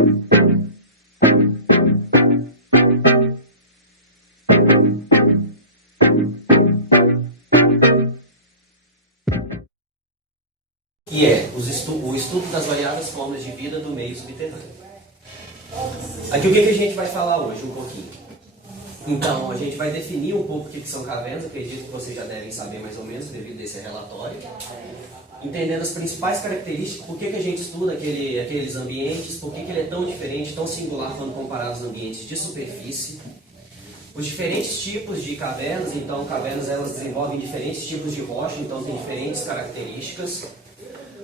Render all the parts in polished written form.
Que é o estudo das variadas formas de vida do meio subterrâneo. Aqui o que a gente vai falar hoje, um pouquinho. Então, a gente vai definir um pouco o que são cavernas, acredito que vocês já devem saber mais ou menos, devido a esse relatório. Entendendo as principais características, por que a gente estuda aqueles ambientes, por que ele é tão diferente, tão singular quando comparado aos ambientes de superfície. Os diferentes tipos de cavernas, então cavernas elas desenvolvem diferentes tipos de rocha, então tem diferentes características.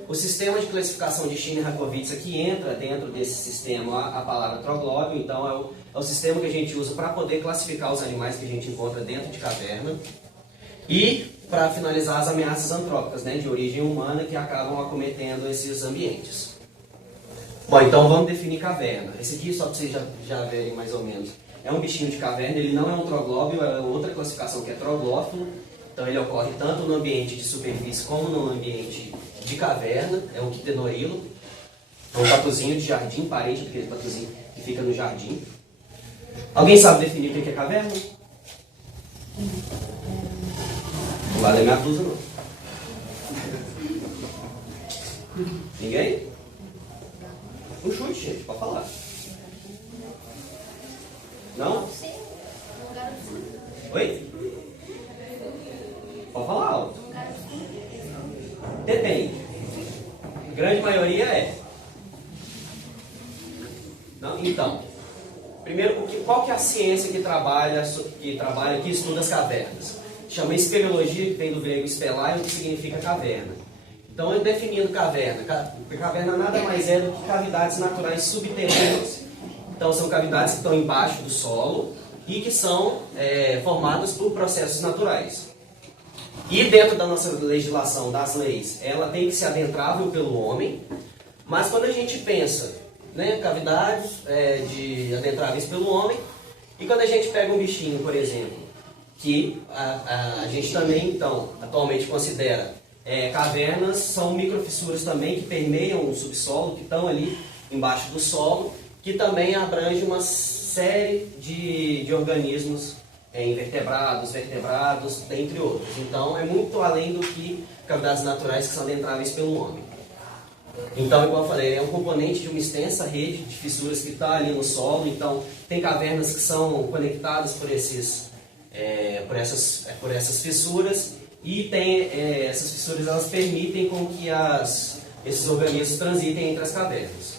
O sistema de classificação de Shinner-Rakovitz aqui entra dentro desse sistema a palavra troglóbio, então é o sistema que a gente usa para poder classificar os animais que a gente encontra dentro de caverna. E para finalizar as ameaças antrópicas, né, de origem humana que acabam acometendo esses ambientes. Bom, então vamos definir caverna. Esse aqui, só para vocês já verem mais ou menos, é um bichinho de caverna, ele não é um troglóbio, é outra classificação que é troglófilo. Então ele ocorre tanto no ambiente de superfície como no ambiente de caverna, é um quitenorilo, é um tatuzinho de jardim, parente daquele tatuzinho que fica no jardim. Alguém sabe definir o que é caverna? Não vai ler minha blusa, não. Ninguém? Um chute, gente, pode falar. Não? Oi? Pode falar alto. Depende. A grande maioria é. Não? Então, primeiro, qual que é a ciência que estuda as cavernas? Chama espeleologia, que vem do grego espelaio, que significa caverna. Então, eu definindo caverna, caverna nada mais é do que cavidades naturais subterrâneas. Então, são cavidades que estão embaixo do solo e que são formadas por processos naturais. E dentro da nossa legislação, das leis, ela tem que ser adentrável pelo homem, mas quando a gente pensa, né, cavidades adentráveis pelo homem, e quando a gente pega um bichinho, por exemplo, que a gente também, então, atualmente considera cavernas, são microfissuras também que permeiam o subsolo, que estão ali embaixo do solo, que também abrange uma série de organismos invertebrados, vertebrados, dentre outros. Então, é muito além do que cavidades naturais que são adentráveis pelo homem. Então, igual eu falei, é um componente de uma extensa rede de fissuras que está ali no solo. Então, tem cavernas que são conectadas por essas fissuras e essas fissuras elas permitem com que esses organismos transitem entre as cavernas.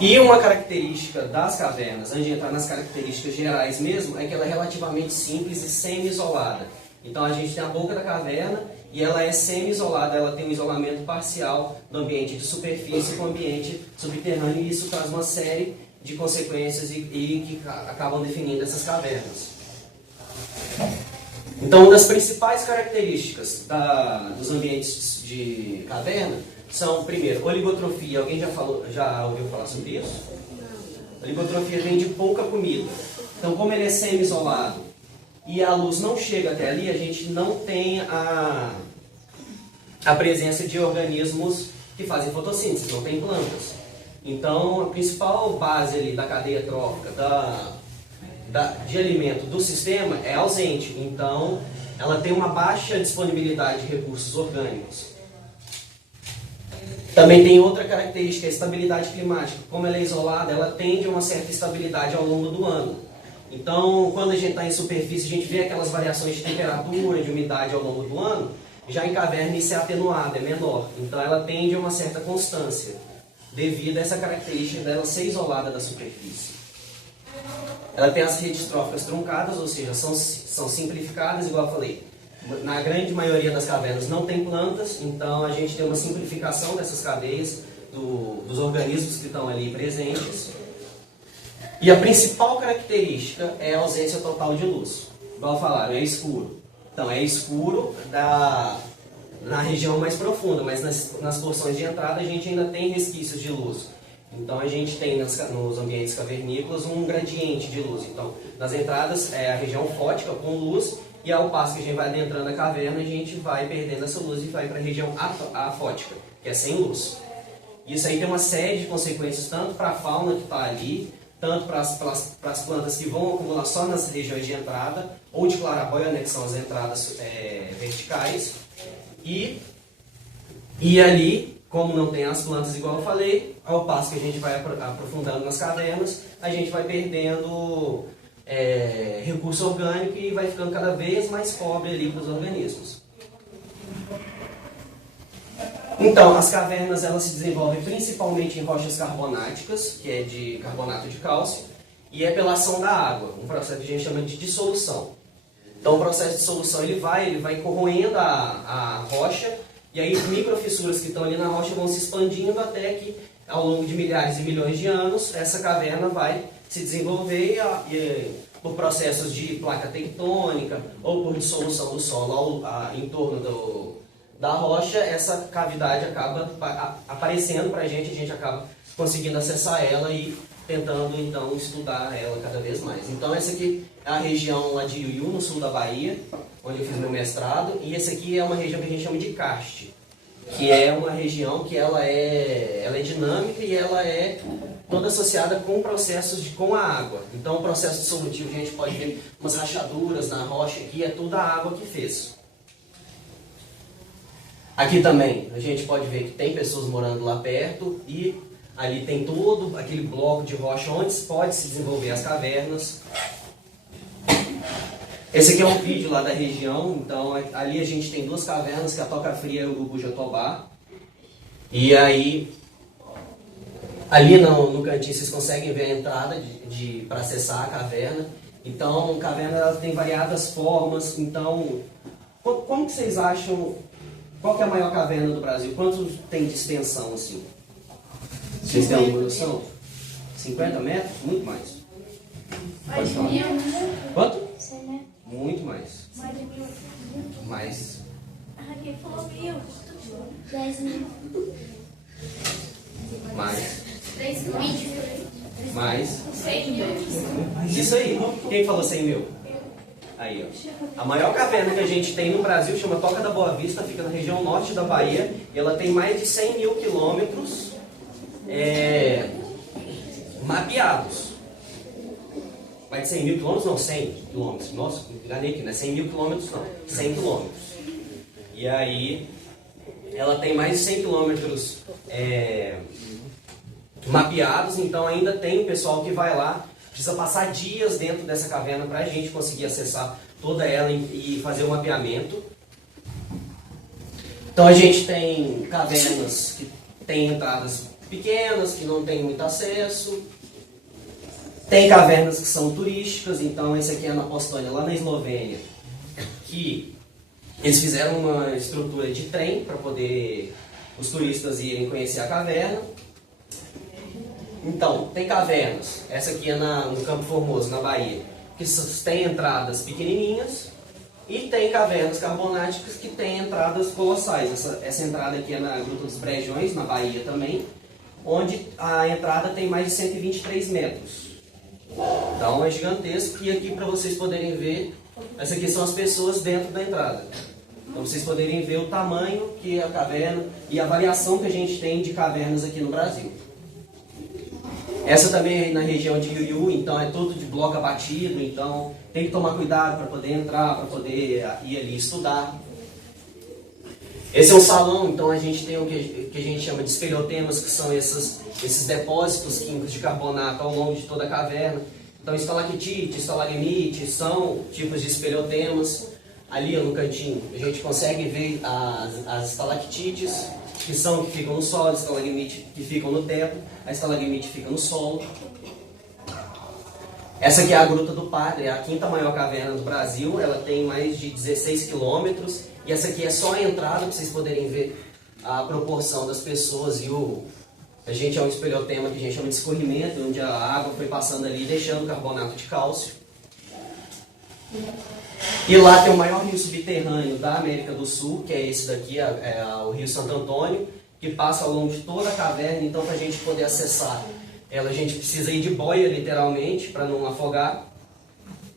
E uma característica das cavernas, antes de entrar nas características gerais mesmo, é que ela é relativamente simples e semi-isolada. Então a gente tem a boca da caverna e ela é semi-isolada, ela tem um isolamento parcial do ambiente de superfície com o ambiente subterrâneo, e isso traz uma série de consequências e que acabam definindo essas cavernas. Então, uma das principais características dos ambientes de caverna são, primeiro, oligotrofia. Alguém já ouviu falar sobre isso? Oligotrofia vem de pouca comida. Então, como ele é semi-isolado e a luz não chega até ali, a gente não tem a presença de organismos que fazem fotossíntese, não tem plantas. Então, a principal base ali da cadeia trófica de alimento do sistema é ausente. Então, ela tem uma baixa disponibilidade de recursos orgânicos. Também tem outra característica, a estabilidade climática. Como ela é isolada, ela tende a uma certa estabilidade ao longo do ano. Então, quando a gente está em superfície, a gente vê aquelas variações de temperatura, de umidade ao longo do ano. Já em caverna isso é atenuado, é menor. Então, ela tende a uma certa constância, devido a essa característica dela ser isolada da superfície. Ela tem as redes tróficas truncadas, ou seja, são simplificadas, igual eu falei. Na grande maioria das cavernas não tem plantas, então a gente tem uma simplificação dessas cadeias, dos organismos que estão ali presentes. E a principal característica é a ausência total de luz. Igual falaram, é escuro. Então é escuro na região mais profunda, mas nas porções de entrada a gente ainda tem resquícios de luz. Então a gente tem nos ambientes cavernícolas um gradiente de luz. Então nas entradas é a região fótica com luz, e ao passo que a gente vai adentrando a caverna, a gente vai perdendo essa luz e vai para a região afótica, que é sem luz. Isso aí tem uma série de consequências, tanto para a fauna que está ali, tanto para as plantas que vão acumular só nas regiões de entrada, ou de clarabóia, né, que são as entradas verticais. E ali, como não tem as plantas igual eu falei, ao passo que a gente vai aprofundando nas cavernas, a gente vai perdendo recurso orgânico e vai ficando cada vez mais pobre ali para os organismos. Então, as cavernas elas se desenvolvem principalmente em rochas carbonáticas, que é de carbonato de cálcio, e é pela ação da água, um processo que a gente chama de dissolução. Então, o processo de dissolução ele vai corroendo a rocha, e aí microfissuras que estão ali na rocha vão se expandindo até que, ao longo de milhares e milhões de anos, essa caverna vai se desenvolver por processos de placa tectônica ou por dissolução do solo em torno da rocha, essa cavidade acaba aparecendo para a gente acaba conseguindo acessar ela e tentando então estudar ela cada vez mais. Então essa aqui é a região lá de Iuiú, no sul da Bahia, onde eu fiz meu mestrado, e esse aqui é uma região que a gente chama de karst, que é uma região que ela é dinâmica e ela é toda associada com processos com a água. Então o processo dissolutivo a gente pode ver umas rachaduras na rocha aqui, é toda a água que fez. Aqui também a gente pode ver que tem pessoas morando lá perto e ali tem todo aquele bloco de rocha onde pode se desenvolver as cavernas. Esse aqui é um vídeo lá da região, então ali a gente tem duas cavernas, que é a Toca Fria e o Urubu Jatobá. E aí, ali no cantinho vocês conseguem ver a entrada para acessar a caverna. Então, a caverna ela tem variadas formas. Então, como que vocês acham, qual que é a maior caverna do Brasil? Quanto tem de extensão assim? Vocês têm alguma noção? 50 metros? Muito mais. Pode falar. Quanto? 100 metros. Muito mais. Mais de 1000. Mais. Quem falou 1000? 10.000. Mais. 3.000. Mais. 100.000. Isso aí. Quem falou 100 mil? Aí, ó. A maior caverna que a gente tem no Brasil chama Toca da Boa Vista, fica na região norte da Bahia, e ela tem mais de 100 mil quilômetros mapeados. Mais de 100 mil quilômetros? Não, 100 quilômetros. Nossa, enganei aqui, não é 100 mil quilômetros não, 100 quilômetros. E aí, ela tem mais de 100 quilômetros mapeados, então ainda tem o pessoal que vai lá, precisa passar dias dentro dessa caverna para a gente conseguir acessar toda ela e fazer o mapeamento. Então a gente tem cavernas que tem entradas pequenas, que não tem muito acesso. Tem cavernas que são turísticas, então esse aqui é na Postônia, lá na Eslovênia, que eles fizeram uma estrutura de trem para poder os turistas irem conhecer a caverna. Então, tem cavernas, essa aqui é no Campo Formoso, na Bahia, que tem entradas pequenininhas, e tem cavernas carbonáticas que têm entradas colossais. Essa entrada aqui é na Gruta dos Brejões, na Bahia também, onde a entrada tem mais de 123 metros. Então é gigantesco, e aqui para vocês poderem ver, essa aqui são as pessoas dentro da entrada. Então vocês poderem ver o tamanho que é a caverna e a variação que a gente tem de cavernas aqui no Brasil. Essa também é na região de Iuiú, então é todo de bloco abatido, então tem que tomar cuidado para poder entrar, para poder ir ali estudar. Esse é um salão, então a gente tem o que a gente chama de espeleotemas, que são esses depósitos químicos de carbonato ao longo de toda a caverna. Então estalactite, estalagmite são tipos de espeleotemas. Ali no cantinho a gente consegue ver as estalactites, que ficam no solo, as estalagmite que ficam no teto, a estalagmite fica no solo. Essa aqui é a Gruta do Padre, é a quinta maior caverna do Brasil, ela tem mais de 16 quilômetros, e essa aqui é só a entrada, para vocês poderem ver a proporção das pessoas, a gente é um espeleotema que a gente chama de escorrimento, onde a água foi passando ali, deixando carbonato de cálcio. E lá tem o maior rio subterrâneo da América do Sul, que é esse daqui, o Rio Santo Antônio, que passa ao longo de toda a caverna. Então, para a gente poder acessar ela, a gente precisa ir de boia, literalmente, para não afogar.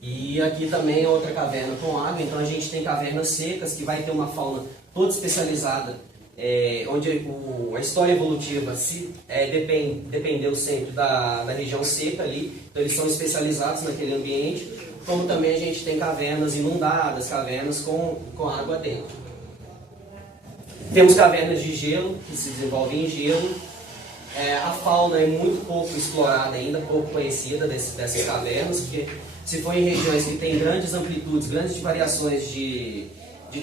E aqui também é outra caverna com água, então a gente tem cavernas secas, que vai ter uma fauna toda especializada onde a história evolutiva dependeu sempre da região seca ali, então eles são especializados naquele ambiente, como também a gente tem cavernas inundadas, cavernas com água dentro. Temos cavernas de gelo, que se desenvolvem em gelo. A fauna é muito pouco explorada ainda, pouco conhecida dessas cavernas, porque se for em regiões que tem grandes amplitudes, grandes variações de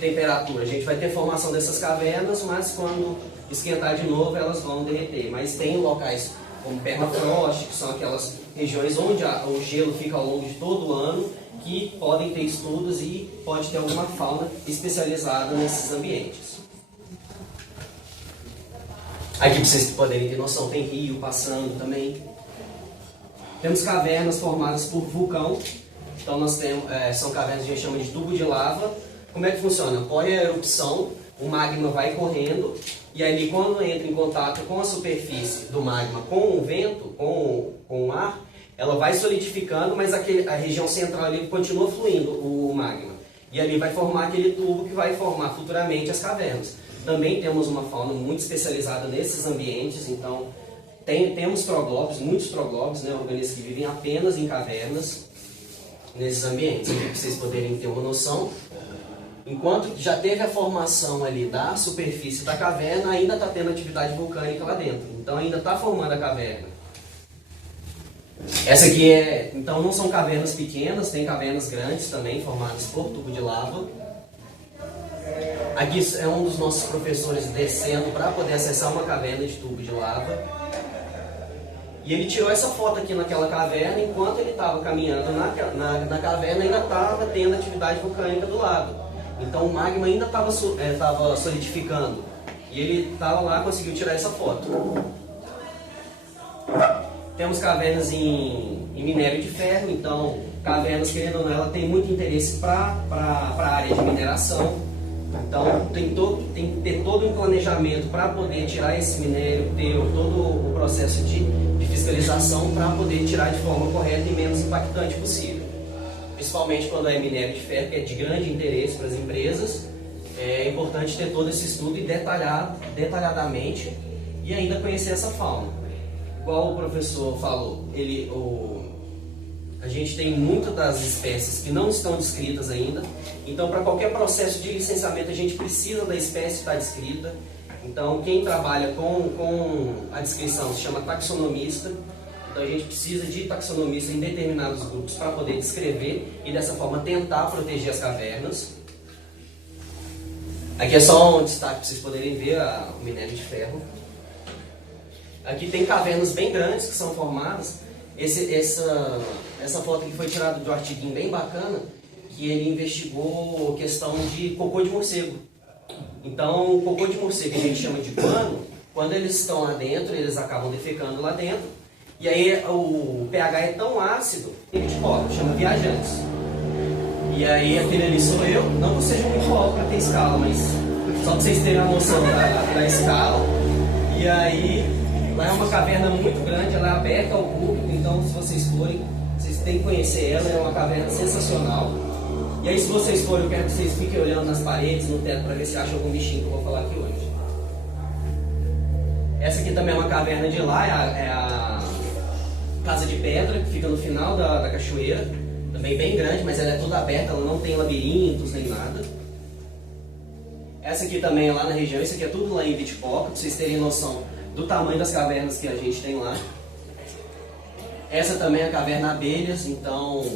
temperatura, a gente vai ter formação dessas cavernas, mas quando esquentar de novo elas vão derreter. Mas tem locais como permafrost, que são aquelas regiões onde o gelo fica ao longo de todo o ano, que podem ter estudos e pode ter alguma fauna especializada nesses ambientes. Aqui para vocês poderem ter noção, tem rio passando também. Temos cavernas formadas por vulcão. Então nós temos, são cavernas que a gente chama de tubo de lava. Como é que funciona? Ocorre a erupção, o magma vai correndo, e aí quando entra em contato com a superfície do magma, com o vento, com o ar, ela vai solidificando, mas a região central ali continua fluindo o magma. E ali vai formar aquele tubo que vai formar futuramente as cavernas. Também temos uma fauna muito especializada nesses ambientes, então temos troglóbios, muitos troglóbios, né, organismos que vivem apenas em cavernas, nesses ambientes, para vocês poderem ter uma noção. Enquanto já teve a formação ali da superfície da caverna, ainda está tendo atividade vulcânica lá dentro, então ainda está formando a caverna. Essa aqui então não são cavernas pequenas, tem cavernas grandes também, formadas por tubo de lava. Aqui é um dos nossos professores descendo para poder acessar uma caverna de tubo de lava. E ele tirou essa foto aqui naquela caverna, enquanto ele estava caminhando na caverna, ainda estava tendo atividade vulcânica do lado. Então o magma ainda estava solidificando. E ele estava lá e conseguiu tirar essa foto. Temos cavernas em minério de ferro, então cavernas, querendo ou não, ela tem muito interesse para a área de mineração. Então tem que ter todo um planejamento para poder tirar esse minério, ter todo o processo de fiscalização para poder tirar de forma correta e menos impactante possível. Principalmente quando é minério de ferro, que é de grande interesse para as empresas, é importante ter todo esse estudo e detalhar detalhadamente e ainda conhecer essa fauna. Igual o professor falou, a gente tem muitas das espécies que não estão descritas ainda, então para qualquer processo de licenciamento a gente precisa da espécie estar descrita. Então quem trabalha com a descrição se chama taxonomista, então a gente precisa de taxonomista em determinados grupos para poder descrever e dessa forma tentar proteger as cavernas. Aqui é só um destaque para vocês poderem ver o minério de ferro. Aqui tem cavernas bem grandes que são formadas. Essa foto aqui foi tirada de um artiguinho bem bacana, que ele investigou questão de cocô de morcego. Então, o cocô de morcego que a gente chama de pano, quando eles estão lá dentro, eles acabam defecando lá dentro, e aí o pH é tão ácido, ele de copo, chama viajantes. E aí aquele ali sou eu, não que seja muito alto para ter escala, mas só para vocês terem a noção da escala. E aí, lá é uma caverna muito grande, ela é aberta ao público, então se vocês forem, vocês têm que conhecer ela, é uma caverna sensacional. E aí se vocês forem, eu quero que vocês fiquem olhando nas paredes, no teto, para ver se acham algum bichinho que eu vou falar aqui hoje. Essa aqui também é uma caverna de lá, é a Casa de Pedra, que fica no final da cachoeira. Também bem grande, mas ela é toda aberta, ela não tem labirintos nem nada. Essa aqui também é lá na região, isso aqui é tudo lá em Viticoca, para vocês terem noção do tamanho das cavernas que a gente tem lá. Essa também é a caverna Abelhas, então,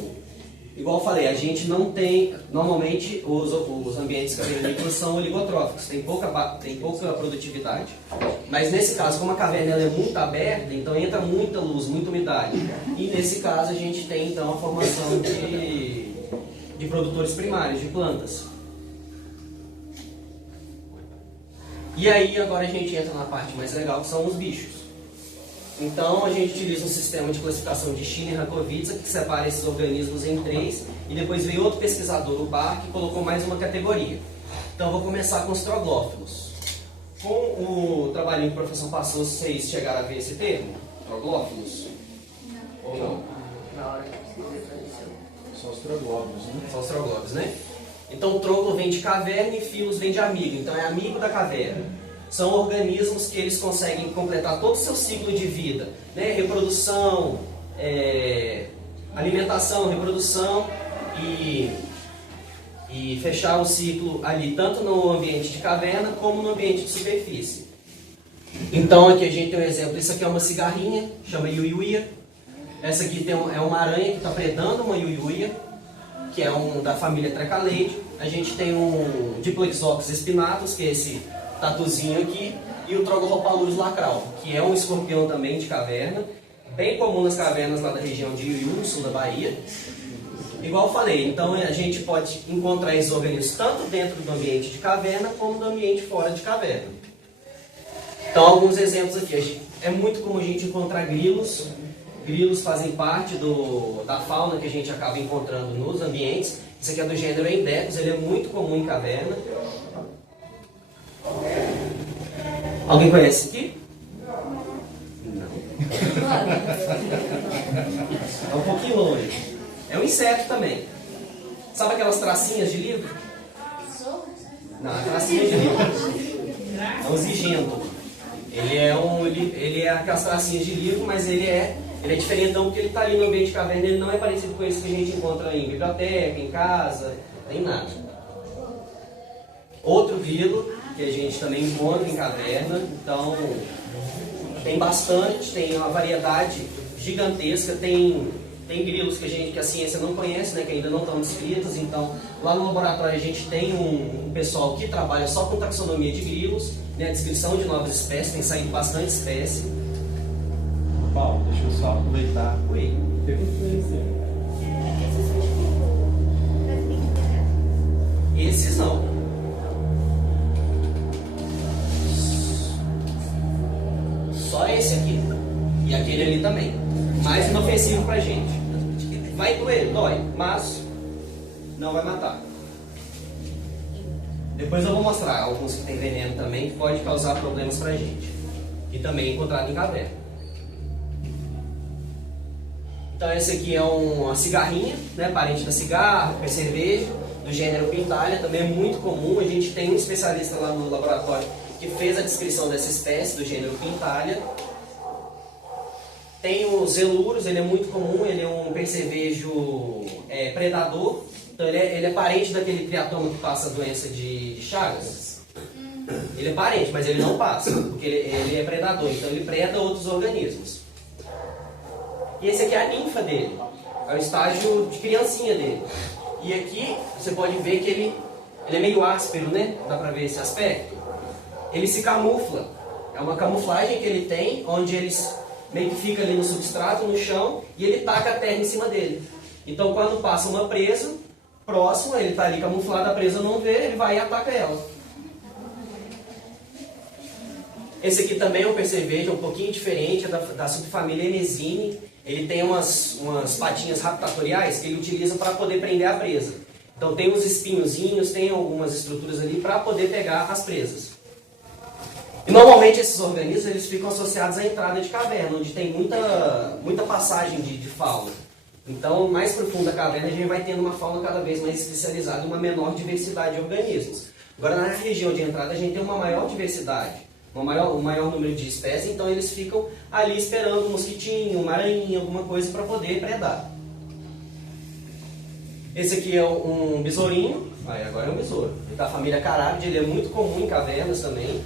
igual eu falei, a gente não tem, normalmente os ambientes cavernícolas são oligotróficos, tem pouca produtividade, mas nesse caso, como a caverna ela é muito aberta, então entra muita luz, muita umidade, e nesse caso a gente tem então a formação de produtores primários, de plantas. E aí agora a gente entra na parte mais legal, que são os bichos. Então a gente utiliza um sistema de classificação de Schiller-Rakowietz, que separa esses organismos em 3, e depois veio outro pesquisador, o Bach, que colocou mais uma categoria. Então eu vou começar com os troglófilos. Com o trabalhinho que o professor passou, vocês chegaram a ver esse termo? Troglófilos? Não. Ou não? Na hora que você apareceu. Só os troglófilos, né? Só os troglófilos, né? Então, troglo vem de caverna e filos vem de amigo. Então, é amigo da caverna. são organismos que eles conseguem completar todo o seu ciclo de vida, né? Reprodução, alimentação, reprodução e fechar o ciclo ali, tanto no ambiente de caverna como no ambiente de superfície. Então aqui a gente tem um exemplo, isso aqui é uma cigarrinha, chama iuiuia. Essa aqui é uma aranha que está predando uma iuiuia, que é da família Trecaleide. A gente tem um Diplexoxys espinatus, que é esse tatuzinho aqui, e o Trogoropalus lacral, que é um escorpião também de caverna, bem comum nas cavernas lá da região de Iuiú, no sul da Bahia. Igual eu falei, então a gente pode encontrar esses organismos tanto dentro do ambiente de caverna, como no ambiente fora de caverna. Então, alguns exemplos aqui. É muito comum a gente encontrar grilos. Grilos fazem parte da fauna que a gente acaba encontrando nos ambientes. Esse aqui é do gênero Endecus, ele é muito comum em caverna. Alguém conhece aqui? Não. É um pouquinho longe. É um inseto também. Sabe aquelas tracinhas de livro? Não, tracinha de livro. É um zigento. Ele é aquelas tracinhas de livro, mas ele é diferentão porque ele está ali no ambiente de caverna. Ele não é parecido com esse que a gente encontra em biblioteca, em casa, nem nada. Outro grilo que a gente também encontra em caverna. Então, tem bastante, tem uma variedade gigantesca. Tem grilos que a ciência não conhece, né, que ainda não estão descritos. Então, lá no laboratório a gente tem um pessoal que trabalha só com taxonomia de grilos, né, a descrição de novas espécies, tem saído bastante espécie. Paulo, deixa eu só aproveitar. Oi. Esses não. Só esse aqui. E aquele ali também. Mais inofensivo pra gente. Vai doer, dói, mas não vai matar. Depois eu vou mostrar alguns que tem veneno também, que pode causar problemas pra gente. E também encontrado em caverna. Então esse aqui é uma cigarrinha, né, parente da cigarra, percevejo, do gênero Pintalia, também é muito comum. A gente tem um especialista lá no laboratório que fez a descrição dessa espécie, do gênero Pintalia. Tem os Zelurus, ele é muito comum, ele é um percevejo predador. Então ele é parente daquele triatoma que passa a doença de Chagas. Ele é parente, mas ele não passa, porque ele é predador, então ele preda outros organismos. E esse aqui é a ninfa dele, é o estágio de criancinha dele. E aqui você pode ver que ele é meio áspero, né? Dá pra ver esse aspecto. Ele se camufla, é uma camuflagem que ele tem, onde ele meio que fica ali no substrato, no chão, e ele taca a terra em cima dele. Então quando passa uma presa próxima, ele está ali camuflado, a presa não vê, ele vai e ataca ela. Esse aqui também é um percevejo, um pouquinho diferente, é da subfamília Emesine. Ele tem umas patinhas raptatoriais que ele utiliza para poder prender a presa. Então tem uns espinhozinhos, tem algumas estruturas ali para poder pegar as presas. E normalmente esses organismos eles ficam associados à entrada de caverna, onde tem muita passagem de fauna. Então, mais profunda a caverna, a gente vai tendo uma fauna cada vez mais especializada, uma menor diversidade de organismos. Agora, na região de entrada, a gente tem uma maior diversidade, um maior número de espécies, então eles ficam ali esperando um mosquitinho, uma aranha, alguma coisa para poder predar. Esse aqui é um besourinho, agora é um besouro, da família Carábide, ele é muito comum em cavernas também.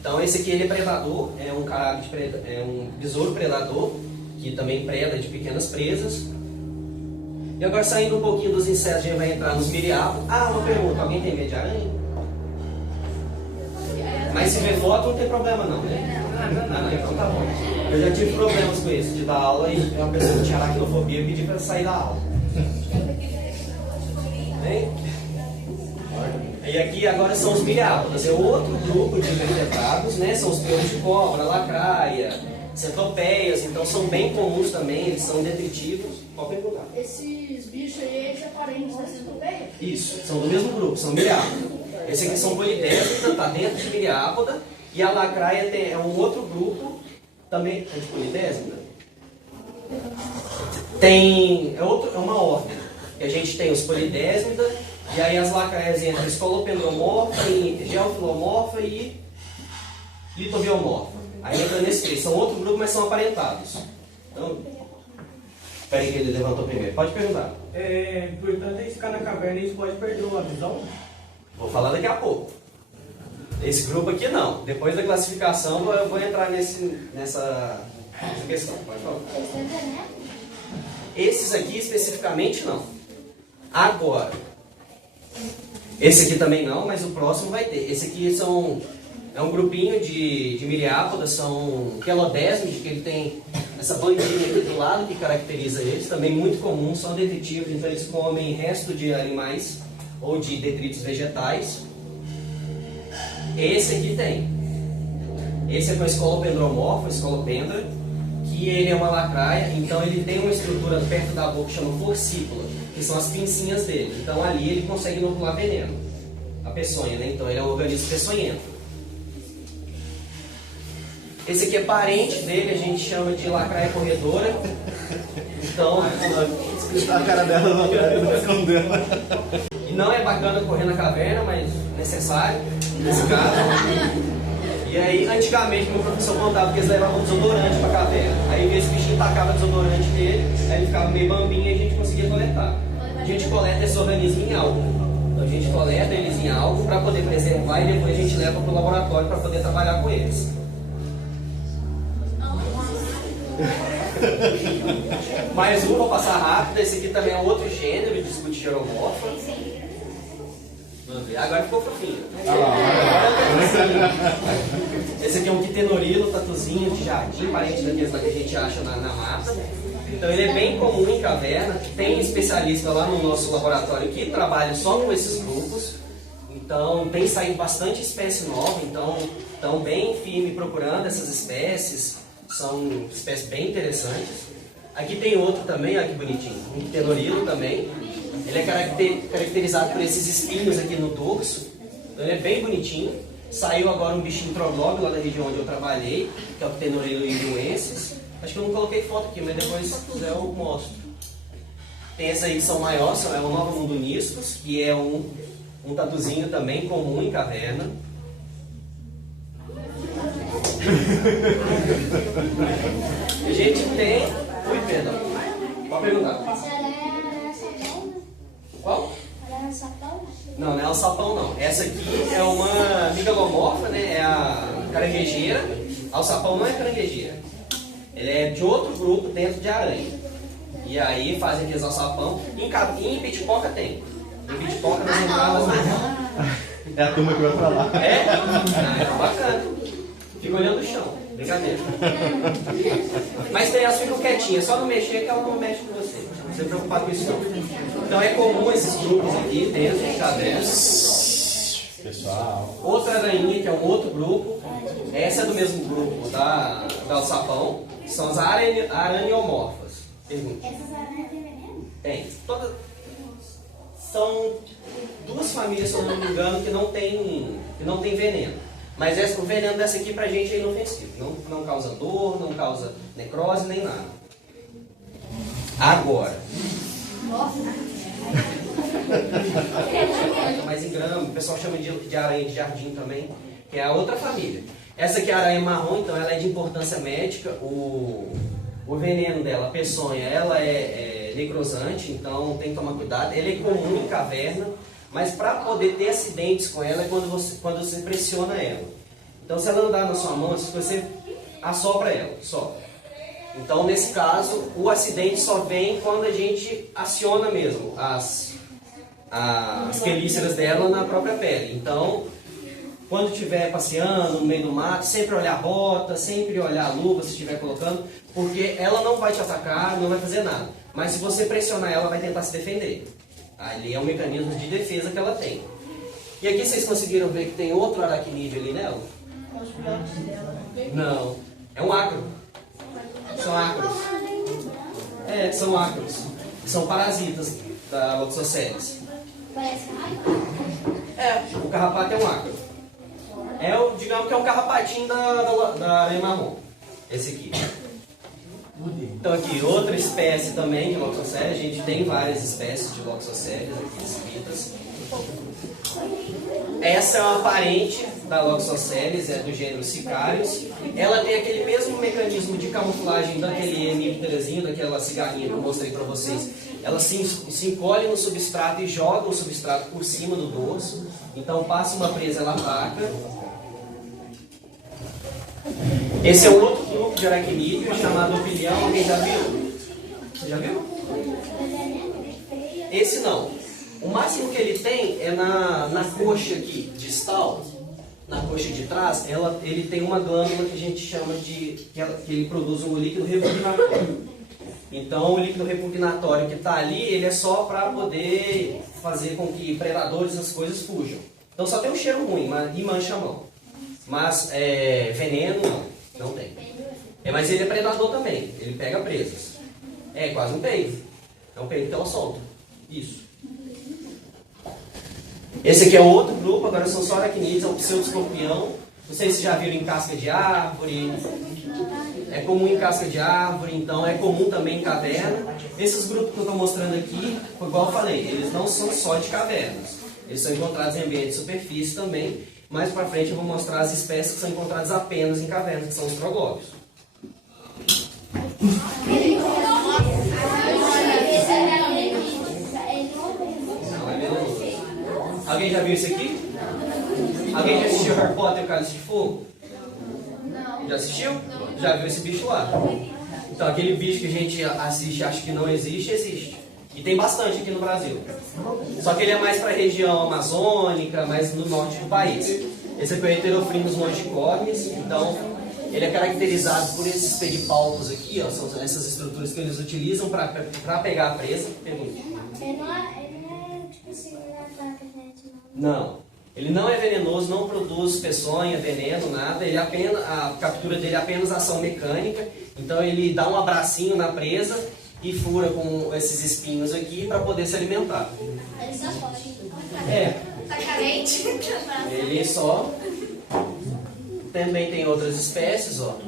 Então esse aqui ele é predador, é um besouro predador, que também preda de pequenas presas. E agora saindo um pouquinho dos insetos, a gente vai entrar nos miriápodos. Uma pergunta, alguém tem medo de aranha? Mas se ver foto não tem problema não, né? Não, então tá bom. Eu já tive problemas com isso, de dar aula e uma pessoa que tinha aracnofobia e pedir para sair da aula. Bem? E aqui agora são os miriápodos, é outro grupo de invertebrados, né? São os piolhos de cobra, lacraia, centopeias, então são bem comuns também, eles são detritivos. Pode perguntar. Esses bichos aí são parentes da centopeia? Isso, são do mesmo grupo, são miriápodos. Esse aqui são polidésmida, está dentro de miriápoda, e a lacraia é um outro grupo, também é de polidésmida. É uma ordem, que a gente tem os polidésmida, e aí as lacraias entram escolopendromorfa, geofilomorfa e litobiomorfa. Aí entra nesse 3. São outro grupo, mas são aparentados. Então, espera aí que ele levantou primeiro. Pode perguntar. É importante ficar na caverna e isso pode perder a visão? Vou falar daqui a pouco. Esse grupo aqui não. Depois da classificação eu vou entrar nessa questão. Pode falar. Esses aqui especificamente não. Agora, esse aqui também não, mas o próximo vai ter. Esse aqui é um grupinho de miriápodas, são quelodésmides, que ele tem essa bandinha aqui do lado que caracteriza eles, também muito comum, são detritívoros, então eles comem resto de animais ou de detritos vegetais. Esse aqui tem. Esse é com a escolopendromorfo, escolopendra, que ele é uma lacraia, então ele tem uma estrutura perto da boca que chama forcícula, que são as pincinhas dele. Então ali ele consegue inocular veneno. A peçonha, né? Então ele é um organismo peçonhento. Esse aqui é parente dele, a gente chama de lacraia corredora. Então, A cara dela não tá escondendo. e não é bacana correr na caverna, mas necessário, nesse caso. E aí, antigamente, meu professor contava que eles levavam desodorante pra caverna. Aí esse bichinho tacava desodorante nele, aí ele ficava meio bambinho e a gente conseguia coletar. A gente coleta esse organismo em álcool. Então a gente coleta eles em álcool para poder preservar e depois a gente leva para o laboratório para poder trabalhar com eles. Mais um, vou passar rápido. Esse aqui também é outro gênero de Scutigeromorpha. Vamos ver. Agora ficou fofinho. Esse aqui é um quitenorilo, tatuzinho de jardim, parente daqueles lá que a gente acha na mata. Então ele é bem comum em caverna. Tem especialista lá no nosso laboratório que trabalha só com esses grupos. Então tem saído bastante espécie nova. Então estão bem firme procurando essas espécies. São espécies bem interessantes. Aqui tem outro também, olha que bonitinho. Um quitenorilo também. Ele é caracterizado por esses espinhos aqui no dorso. Então ele é bem bonitinho. Saiu agora um bichinho troglóbio lá da região onde eu trabalhei, que é o quitenorilo iliuensis. Acho que eu não coloquei foto aqui, mas depois se quiser eu mostro. Tem esses aí que são maiores, é o Novo Mundo Niscos, que é um tatuzinho também comum em caverna. A gente tem... Ui, perdão. Pode perguntar. Qual? Não, não é o sapão não. Essa aqui é uma migalomorfa, né? É a caranguejeira. O sapão não é caranguejeira. Ele é de outro grupo dentro de aranha. E aí fazem aqueles alçapão. Em Bitipoca tem. Em Bitipoca nas entradas não. É a turma que vai pra lá. É? Ah, é bacana. Fica olhando o chão. Brincadeira. Mas tem as que ficam quietinhas. Só não mexer que ela não mexe com você. Não se preocupar com isso não. Então é comum esses grupos aqui dentro de cavernas. Pessoal. Outra aranha que é um outro grupo. Essa é do mesmo grupo da alçapão. São as araniomorfas. Pergunta. Essas aranhas têm veneno? Tem. São duas famílias, se eu não me engano, que não tem veneno. Mas o veneno dessa aqui pra gente é inofensivo. Não causa dor, não causa necrose, nem nada. Agora. Mas em grama, o pessoal chama de aranha de jardim também, que é a outra família. Essa aqui é a aranha marrom, então ela é de importância médica. O veneno dela, a peçonha, ela é necrosante, então tem que tomar cuidado. Ela é comum em caverna, mas para poder ter acidentes com ela é quando você pressiona ela. Então se ela andar na sua mão, você assopra ela, só. Então nesse caso, o acidente só vem quando a gente aciona mesmo as quelíceras dela na própria pele. Então, quando estiver passeando no meio do mato, sempre olhar a bota, sempre olhar a luva se estiver colocando, porque ela não vai te atacar, não vai fazer nada. Mas se você pressionar ela, vai tentar se defender. Ali é um mecanismo de defesa que ela tem. E aqui vocês conseguiram ver que tem outro aracnídeo ali nela? Não. É um ácaro. São ácaros. São ácaros. São parasitas da Loxosceles. Parece carrapato. O carrapato é um ácaro. Digamos que é um carrapatinho da aranha marrom. Esse aqui. Então aqui, outra espécie também de Loxosceles. A gente tem várias espécies de Loxosceles aqui descritas. Essa é uma parente da Loxosceles, é do gênero Sicarius. Ela tem aquele mesmo mecanismo de camuflagem daquele hemipterazinho, daquela cigarrinha que eu mostrei para vocês. Ela se encolhe no substrato e joga o substrato por cima do dorso. Então passa uma presa, ela ataca. Esse é um outro grupo de aracnídeo chamado opilião. Alguém já viu? Você já viu? Esse não. O máximo que ele tem é na coxa aqui, distal, na coxa de trás, ele tem uma glândula que a gente chama de... que ele produz um líquido repugnatório. Então o líquido repugnatório que está ali, ele é só para poder fazer com que predadores, as coisas fujam. Então só tem um cheiro ruim e mancha a mão. Mas veneno não tem. Mas ele é predador também, ele pega presas. É quase um peido. É um peido que ela solta. Isso. Esse aqui é outro grupo, agora são só aracnídeos, é um pseudoscorpião. Não sei se já viram em casca de árvore. É comum em casca de árvore, então é comum também em caverna. Esses grupos que eu estou mostrando aqui, igual eu falei, eles não são só de cavernas. Eles são encontrados em ambiente de superfície também. Mais para frente eu vou mostrar as espécies que são encontradas apenas em cavernas, que são os troglóbios. Alguém já viu isso aqui? Alguém já assistiu Harry Potter e o Cálice de Fogo? Não. Já assistiu? Não. Já viu esse bicho lá? Então aquele bicho que a gente assiste e acha que não existe, existe. E tem bastante aqui no Brasil. Só que ele é mais para a região amazônica, mais no norte do país. Esse aqui é o Heterophrynus longicornis, então ele é caracterizado por esses pedipalpos aqui, ó, são essas estruturas que eles utilizam para pegar a presa. Pergunte. Ele não é tipo assim, não ataca a gente, não. Ele não é venenoso, não produz peçonha, veneno, nada. Ele apenas, a captura dele é apenas ação mecânica. Então ele dá um abracinho na presa e fura com esses espinhos aqui para poder se alimentar. Ele só pode. Tá carente? Ele só. Também tem outras espécies, ó.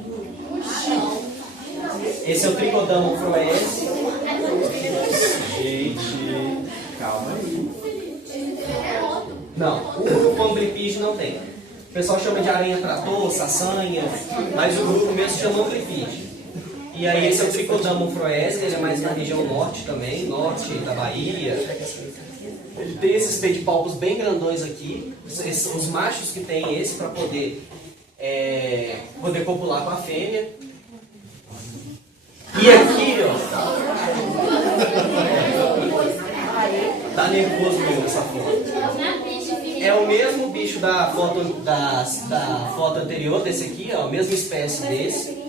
Esse é o Trichodama froense. Gente, calma aí. Não, o grupo Amblipige não tem. O pessoal chama de aranha-trator, saçanha, mas o grupo mesmo chama Amblipige. E aí esse é o Trichodama froense, ele é mais na região norte também, norte da Bahia. Ele tem esses pedipalpos bem grandões aqui. Os machos que tem esse para poder copular com a fêmea. E aqui, ó. Tá nervoso mesmo essa foto. É o mesmo bicho da foto anterior, desse aqui, ó, a mesma espécie desse.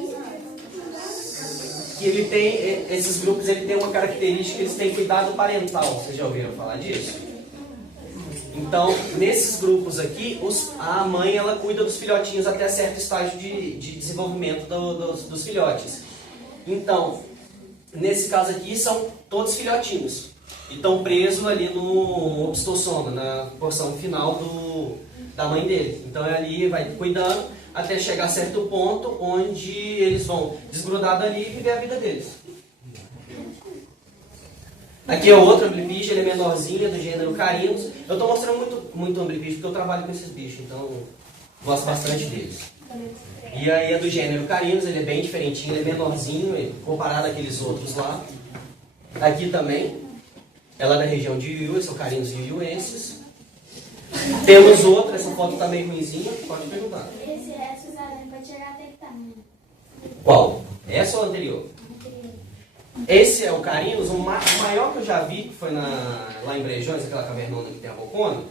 Que ele tem, esses grupos ele tem uma característica, eles têm cuidado parental. Vocês já ouviram falar disso? Então, nesses grupos aqui, a mãe ela cuida dos filhotinhos até certo estágio de desenvolvimento dos filhotes. Então, nesse caso aqui, são todos filhotinhos. E estão presos ali no opistosoma, na porção final da mãe dele. Então, ali vai cuidando até chegar a certo ponto onde eles vão desgrudar dali e viver a vida deles. Aqui é outro Amblipige, ele é menorzinho, é do gênero Carinus. Eu estou mostrando muito Amblipige porque eu trabalho com esses bichos, então gosto bastante deles. E aí é do gênero Carinus, ele é bem diferentinho, ele é menorzinho comparado àqueles outros lá. Aqui também, ela é da região de Iuiu, são Carinus iuiuenses. Temos outra, essa foto está meio ruimzinha, pode perguntar. Essas aranhas pode chegar até que tamanho? Qual? Essa ou a anterior? Esse é o Carinus, o maior que eu já vi, que foi lá em Brejões, aquela cavernona que tem a bocona,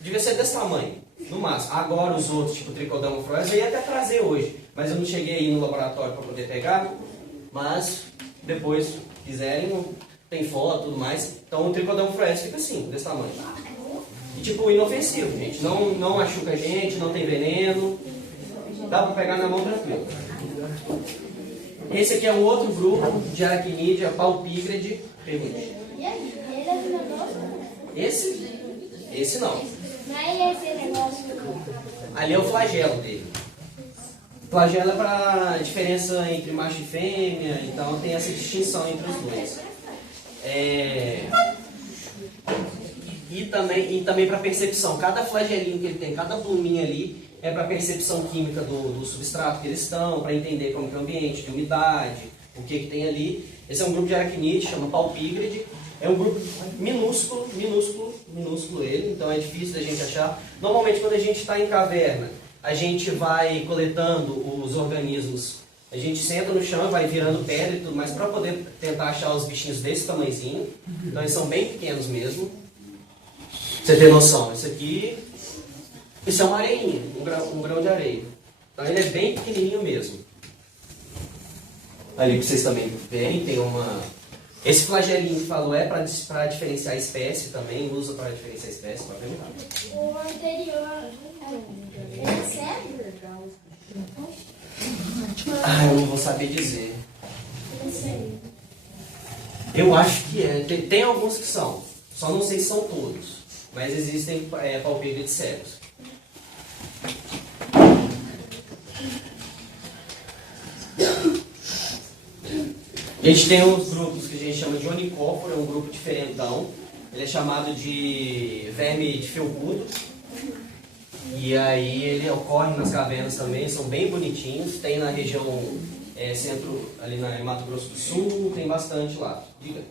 devia ser desse tamanho, no máximo. Agora os outros, tipo o Trichodama froense, eu ia até trazer hoje, mas eu não cheguei aí no laboratório para poder pegar, mas depois, se quiserem, tem foto e tudo mais. Então o Trichodama froense fica assim, desse tamanho. E tipo, inofensivo, gente, não machuca a gente, não tem veneno, dá para pegar na mão tranquilo. Esse aqui é um outro grupo de aracnídea, Palpígrade. Pergunte. E aí? Ele é venenoso? Esse não. Não é esse negócio. Ali é o flagelo dele. Flagela é para diferença entre macho e fêmea, então tem essa distinção entre os dois. E também para percepção. Cada flagelinho que ele tem, cada pluminha ali, é para percepção química do substrato que eles estão, para entender como que é o ambiente, de umidade, o que tem ali. Esse é um grupo de aracnídeos, chama Palpígrade. É um grupo minúsculo ele, então é difícil da gente achar. Normalmente quando a gente está em caverna, a gente vai coletando os organismos, a gente senta no chão e vai virando pedra e tudo mais para poder tentar achar os bichinhos desse tamanhozinho. Então eles são bem pequenos mesmo. Pra você ter noção, isso é uma areinha, um grão de areia. Então ele é bem pequenininho mesmo. Ali para vocês também verem, tem uma... Esse flagelinho que falou é para diferenciar a espécie também, usa para diferenciar a espécie, para perguntar. O anterior é cego? Eu não vou saber dizer. Não sei. Eu acho que é. Tem alguns que são, só não sei se são todos. Mas existem palpígrados cegos. A gente tem uns grupos que a gente chama de onicóforo, é um grupo diferentão. Ele é chamado de verme de felpudo. E aí ele ocorre nas cavernas também, são bem bonitinhos. Tem na região centro, ali em Mato Grosso do Sul, tem bastante lá. Diga.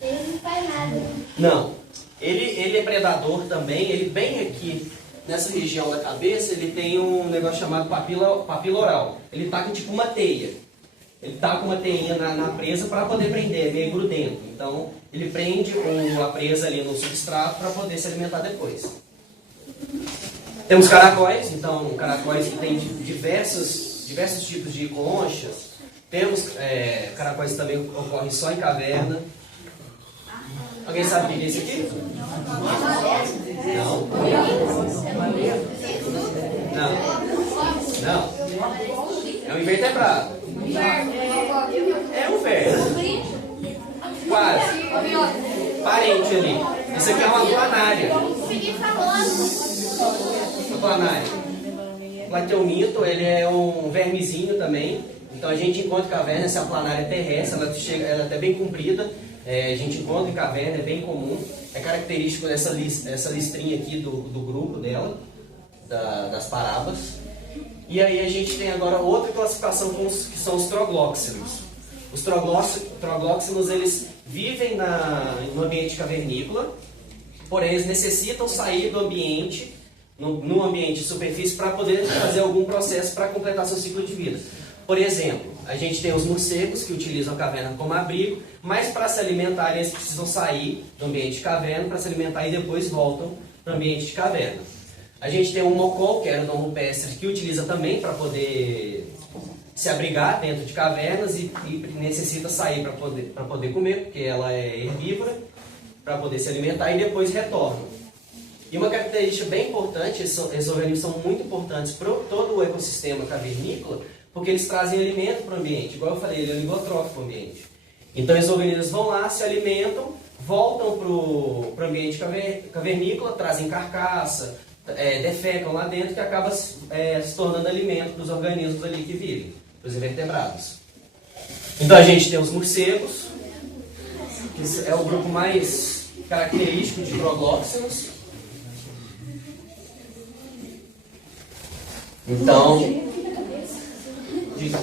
Ele não faz nada. Não. Ele é predador também, ele bem aqui, nessa região da cabeça, ele tem um negócio chamado papila oral. Ele tá com tipo uma teia. Ele tá com uma teinha na presa para poder prender, é meio grudento. Então, ele prende a presa ali no substrato para poder se alimentar depois. Temos caracóis, então, caracóis que tem diversos tipos de conchas. Temos caracóis que também ocorrem só em caverna. Alguém sabe o que é isso aqui? Não? Não. É um invertebrado. É um verme. Quase. Parente ali. Isso aqui é uma planária. Uma planária. O Plateuminto, ele é um vermezinho também. Então a gente encontra em caverna, essa planária terrestre, ela é até bem comprida. A gente encontra em caverna, é bem comum. É característico dessa listrinha aqui do grupo dela, das parábolas. E aí a gente tem agora outra classificação que são os troglóxenos. Os troglóxenos, eles vivem no ambiente cavernícola, porém eles necessitam sair do ambiente, no ambiente de superfície, para poder fazer algum processo para completar seu ciclo de vida. Por exemplo, a gente tem os morcegos que utilizam a caverna como abrigo, mas para se alimentarem eles precisam sair do ambiente de caverna para se alimentar e depois voltam para o ambiente de caverna. A gente tem o mocol, que era o domo rupestre, que utiliza também para poder se abrigar dentro de cavernas e necessita sair para poder comer, porque ela é herbívora, para poder se alimentar e depois retorna. E uma característica bem importante, esses organismos são muito importantes para todo o ecossistema cavernícola, porque eles trazem alimento para o ambiente. Igual eu falei, ele é oligotrófico para o ambiente. Então, esses organismos vão lá, se alimentam, voltam para o ambiente cavernícola, trazem carcaça, defecam lá dentro, que acaba se tornando alimento para os organismos ali que vivem, para os invertebrados. Então, a gente tem os morcegos, que é o grupo mais característico de troglóxenos. Então, diga.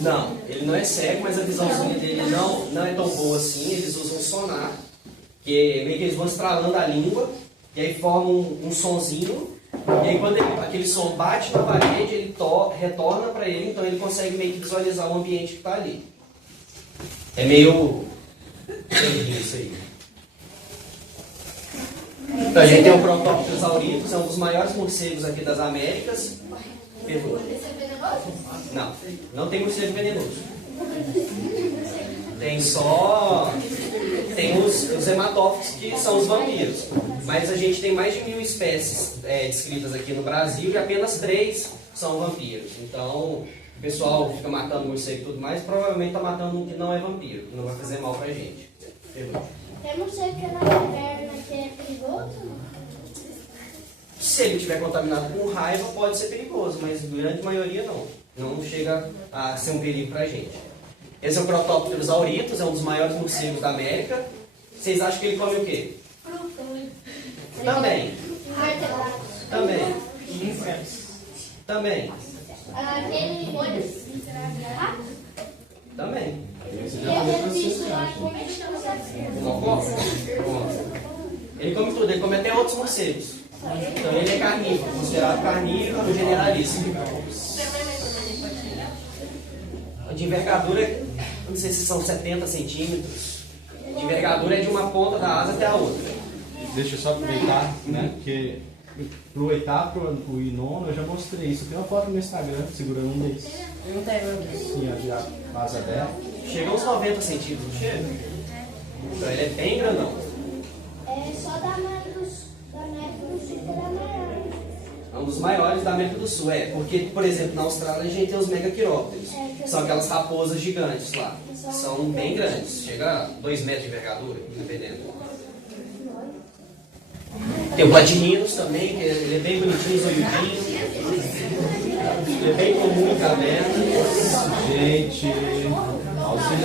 Não, ele não é cego, mas a visão dele não é tão boa assim. Eles usam sonar, que é meio que eles vão estralando a língua, e aí formam um sonzinho, e aí quando aquele som bate na parede, ele retorna para ele, então ele consegue meio que visualizar o ambiente que está ali. É meio isso aí. Então a gente tem o Protópteros auritus, é um dos maiores morcegos aqui das Américas. Pergunta. Não tem morcego venenoso. Tem os hematófagos, que são os vampiros. Mas a gente tem mais de 1000 espécies descritas aqui no Brasil e apenas 3 são vampiros. Então o pessoal fica matando morcego e tudo mais, provavelmente está matando um que não é vampiro, que não vai fazer mal pra gente. Pergunta. Tem morcego que é na caverna que é perigoso? Se ele estiver contaminado com raiva, pode ser perigoso, mas a grande maioria não. Não chega a ser um perigo para a gente. Esse é o Crotalpterus auritus, é um dos maiores morcegos da América. Vocês acham que ele come o quê? Também. Também. Também. Aquele folhas. Também. Ele come tudo, ele come até outros morcegos. Então ele é carnívoro, considerado carnívoro generalíssimo. De envergadura, não sei se são 70 centímetros. De envergadura é de uma ponta da asa até a outra. Deixa eu só aproveitar, né? Porque pro oitavo, pro nono, eu já mostrei isso. Tem uma foto no Instagram segurando um desses. Não tem problema. Sim, a de asa aberta. Chega uns 90 centímetros, não chega? Então ele é bem grandão. É só da América do Sul que é da maior. É um dos maiores da América do Sul, porque, por exemplo, na Austrália a gente tem os megaquirópteros, que são aquelas raposas gigantes lá. São bem grandes, chega a 2 metros de envergadura, dependendo. Tem o Platinus também, que ele é bem bonitinho, zoiudinho. Ele é bem comum em caverna. Gente, auxílio.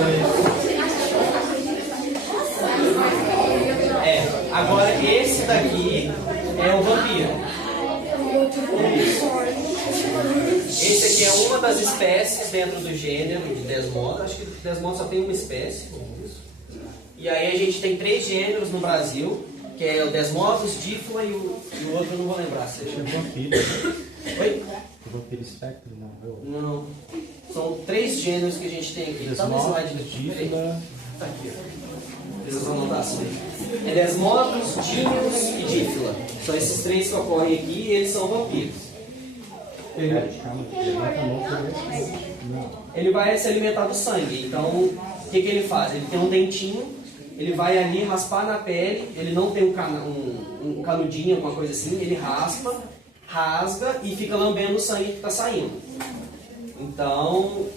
Agora esse daqui é o vampiro. Esse aqui é uma das espécies dentro do gênero de Desmos. Acho que Desmos só tem uma espécie. E aí a gente tem 3 gêneros no Brasil, que é o Desmos, Dífila e o outro eu não vou lembrar. Acho que é vampiro. Oi? Vampiro espectro, não. Não. São 3 gêneros que a gente tem aqui. Tá no slide do Dífila. Tá aqui, ó. Essas anotações. É Desmos, Dímios e Dífila. São esses 3 que ocorrem aqui e eles são vampiros. Ele vai se alimentar do sangue. Então, o que ele faz? Ele tem um dentinho, ele vai ali raspar na pele, ele não tem um canudinho, alguma coisa assim, ele rasga e fica lambendo o sangue que está saindo. Então,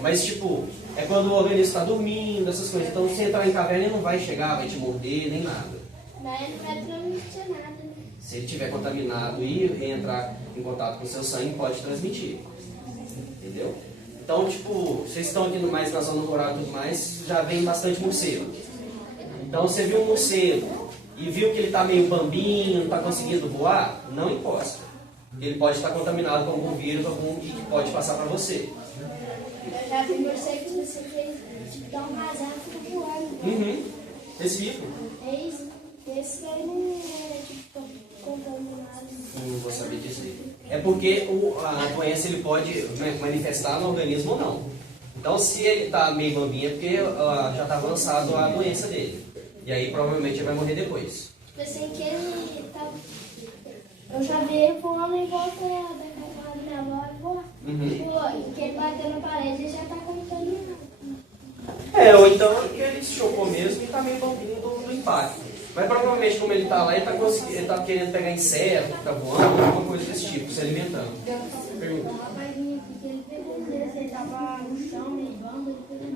mas tipo, é quando o organismo está dormindo, essas coisas. Então, se entrar em caverna, ele não vai chegar, vai te morder, nem nada. Mas ele não vai transmitir nada, né? Se ele estiver contaminado e entrar em contato com o seu sangue, pode transmitir. Entendeu? Então, tipo, vocês estão aqui mais na zona rural e tudo mais, já vem bastante morcego. Então, você viu um morcego e viu que ele está meio bambinho, não está conseguindo voar, não encosta. Ele pode estar contaminado com algum vírus e que pode passar para você. Eu já vi morcego que você fez, tipo, dar um razão e fica voando. Esse tipo? É isso. Esse daí não é, tipo, contaminado. Não vou saber dizer. É porque a doença ele pode manifestar no organismo ou não. Então, se ele está meio bambinho, é porque já está avançado a doença dele. E aí, provavelmente, ele vai morrer depois. Tipo assim, que ele tá... Eu já vi ele voando em volta da casa da minha avó e voar. E que ele bateu na parede e já está contaminado. Ou então ele se chocou mesmo e está meio bambinho do impacto. Mas provavelmente, como ele está lá, ele está querendo pegar inseto, está voando, alguma coisa desse tipo, se alimentando. Pergunta. O rapazinho aqui que ele pegou desse, ele estava no chão, meio bamba, ele pegou.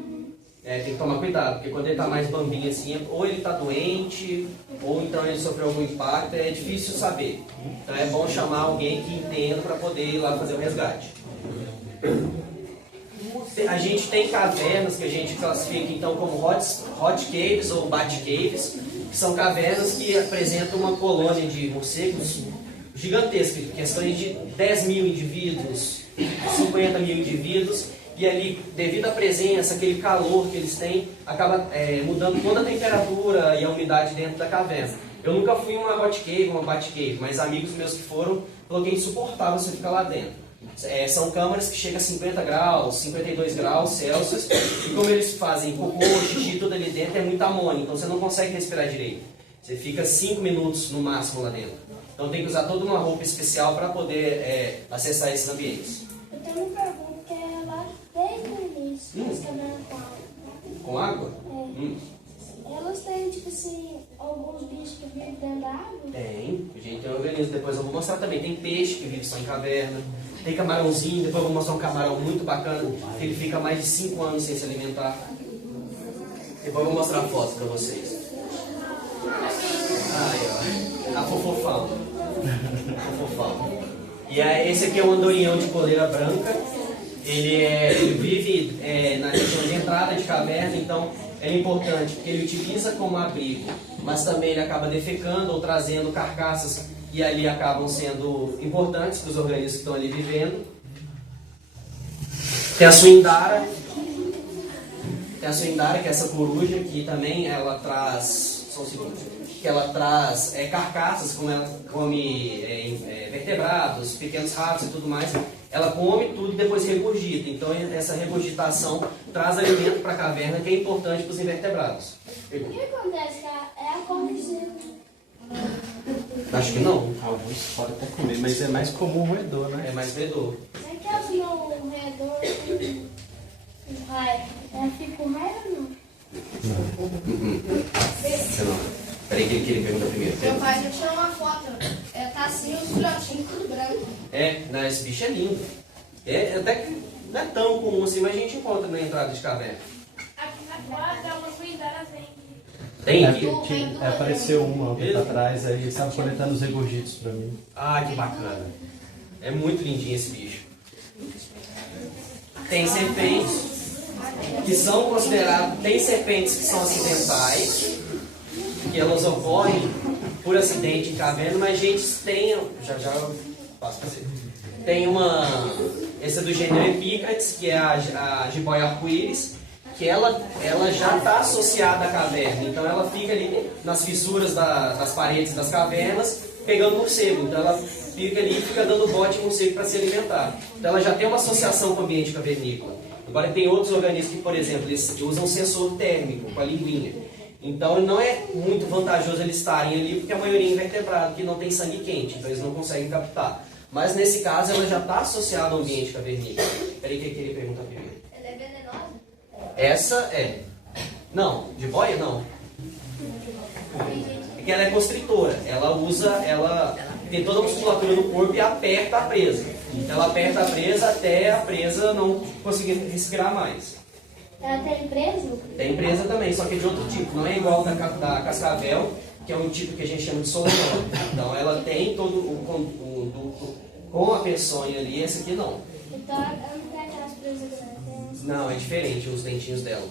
Tem que tomar cuidado, porque quando ele está mais bambinho assim, ou ele está doente, ou então ele sofreu algum impacto, é difícil saber. Então é bom chamar alguém que entenda para poder ir lá fazer o resgate. A gente tem cavernas que a gente classifica então como hot caves ou bat caves, que são cavernas que apresentam uma colônia de morcegos gigantesca, questões de 10 mil indivíduos, 50 mil indivíduos, e ali, devido à presença, aquele calor que eles têm, acaba mudando toda a temperatura e a umidade dentro da caverna. Eu nunca fui em uma hot cave, uma bat cave, mas amigos meus que foram, falaram que é insuportável você ficar lá dentro. São câmaras que chegam a 50 graus, 52 graus Celsius, e como eles fazem cocô, xixi, tudo ali dentro, é muita amônia, então você não consegue respirar direito. Você fica 5 minutos no máximo lá dentro. Então tem que usar toda uma roupa especial para poder acessar esses ambientes. Eu tenho uma pergunta que é lá desde o início, as cavernas com água. Com água? Elas têm, tipo assim, alguns bichos que vivem dentro da água? Tem, a gente tem um organismo, depois eu vou mostrar também. Tem peixe que vive só em caverna, tem camarãozinho, depois eu vou mostrar um camarão muito bacana, que ele fica mais de 5 anos sem se alimentar. Depois eu vou mostrar a foto pra vocês. Aí, ó, a fofofão. Fofão. E aí, esse aqui é um andorinhão de coleira branca. Ele vive na região de entrada de caverna, então é importante porque ele utiliza como abrigo, mas também ele acaba defecando ou trazendo carcaças que ali acabam sendo importantes para os organismos que estão ali vivendo. Tem a suindara. Tem a suindara, que é essa coruja que também ela traz, só um segundo, que ela traz carcaças, como ela come vertebrados, pequenos ratos e tudo mais. Ela come tudo e depois regurgita. Então essa regurgitação traz alimento para a caverna, que é importante para os invertebrados. O que acontece? É a comida. Acho que não. Alguns podem até comer, mas é mais comum o roedor, né? É mais roedor. É que as no redor com raio. Ela fica com raio ou não? Não. Peraí que ele pergunta primeiro. Meu pai já tirou uma foto. Tá assim, os filhotinhos, tudo branco. Não, esse bicho é lindo. Até que não é tão comum assim, mas a gente encontra na entrada de caverna. Aqui na quadra, umas suindaras vêm. Tem É, aqui? apareceu uma um tempo atrás, aí eles estavam coletando os regurgitos pra mim. Ah, que bacana. É muito lindinho esse bicho. Tem serpentes que são consideradas... Tem serpentes que são acidentais, que elas ocorrem por acidente em caverna, mas a gente tem... Já passo pra você. Tem uma... Essa é do gênero Epícrates, que é a jiboia arco-íris, que ela já está associada à caverna. Então ela fica ali nas fissuras das paredes das cavernas, pegando morcego. Então ela fica ali e fica dando bote em morcego para se alimentar. Então ela já tem uma associação com o ambiente cavernícola. Agora tem outros organismos que, por exemplo, eles usam sensor térmico com a linguinha. Então não é muito vantajoso eles estarem ali, porque a maioria é invertebrado, que não tem sangue quente, então eles não conseguem captar. Mas nesse caso ela já está associada ao ambiente cavernícola. Peraí que ele pergunta primeiro. Ela é venenosa? Essa é. Não, jiboia não. É que ela é constritora. Ela tem toda a musculatura no corpo e aperta a presa. Ela aperta a presa até a presa não conseguir respirar mais. Ela tem preso? Tem presa também, só que é de outro tipo. Não é igual da cascavel, que é um tipo que a gente chama de solenol. Então ela tem todo o ducto com a peçonha ali, essa aqui não. Então ela não tem aquelas presas grandes. Não, é diferente os dentinhos dela.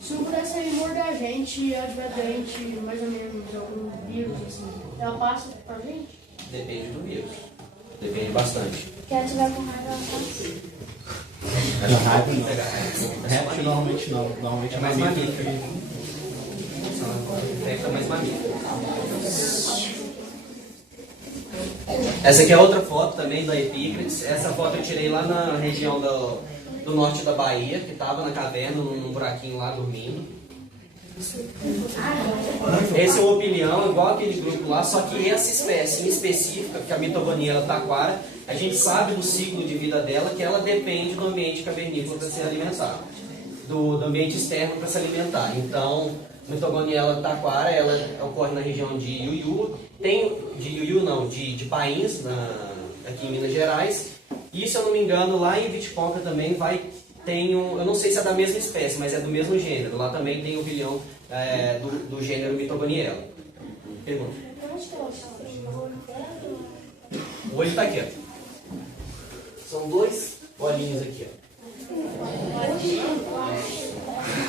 Se não pudesse sair morder a gente e ela tiver doente, mais ou menos, algum vírus, assim, ela passa pra gente? Depende do vírus. Depende bastante. Se ela tiver com raiva, ela passa. Raiva não. Réptil normalmente não. Normalmente É mais mamífero. mamífero. Infecta mais mamífero. Essa aqui é outra foto também da Epícrates. Essa foto eu tirei lá na região do norte da Bahia, que estava na caverna, num buraquinho lá dormindo. Esse é o opilião, igual aquele grupo lá, só que essa espécie em específica, que é a Mitogoniella taquara, a gente sabe do ciclo de vida dela, que ela depende do ambiente cavernícola para se alimentar, do ambiente externo para se alimentar. Então, Mitogoniella taquara, ela ocorre na região de Iuiú, de Pains, aqui em Minas Gerais, e se eu não me engano, lá em Viticonca também eu não sei se é da mesma espécie, mas é do mesmo gênero. Lá também tem o opilião do gênero Mitogoniella. Pergunta. Onde que ela está? No olho dela? O olho está aqui, ó. São dois olhinhos aqui, ó.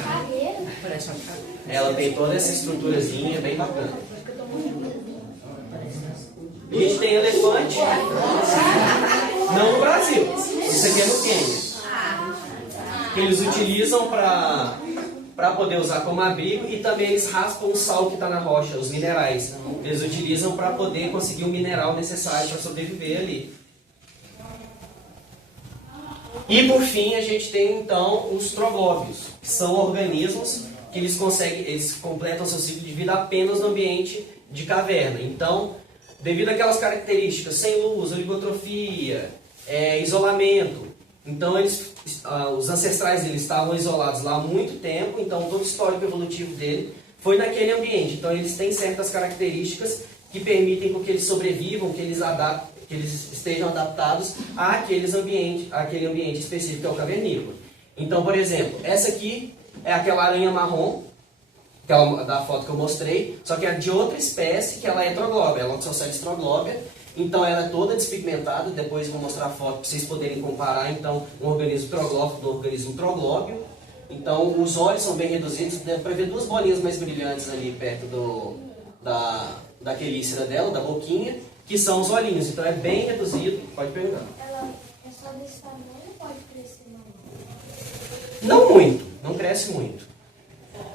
Caveira? Ela tem toda essa estruturazinha bem bacana. E a gente tem elefante. Não no Brasil. Isso aqui é no Quênia. Que eles utilizam para poder usar como abrigo, e também eles raspam o sal que está na rocha, os minerais. Eles utilizam para poder conseguir o mineral necessário para sobreviver ali. E por fim a gente tem então os trogóbios, que são organismos que eles completam seu ciclo de vida apenas no ambiente de caverna. Então, devido àquelas características, sem luz, oligotrofia, isolamento, então os ancestrais deles estavam isolados lá há muito tempo, então todo o histórico evolutivo dele foi naquele ambiente. Então eles têm certas características que permitem que eles sobrevivam, que eles estejam adaptados àquele ambiente específico que é o cavernícola. Então, por exemplo, essa aqui é aquela aranha marrom, da foto que eu mostrei, só que é de outra espécie, que ela é troglóbia, ela só serve troglóbia. Então ela é toda despigmentada, depois eu vou mostrar a foto para vocês poderem comparar então um organismo troglófico do organismo troglóbio. Então os olhos são bem reduzidos, dá para ver duas bolinhas mais brilhantes ali perto da quelícera dela, da boquinha, que são os olhinhos. Então é bem reduzido, pode perguntar. Ela é só desse tamanho ou pode crescer mais? Não muito, não cresce muito.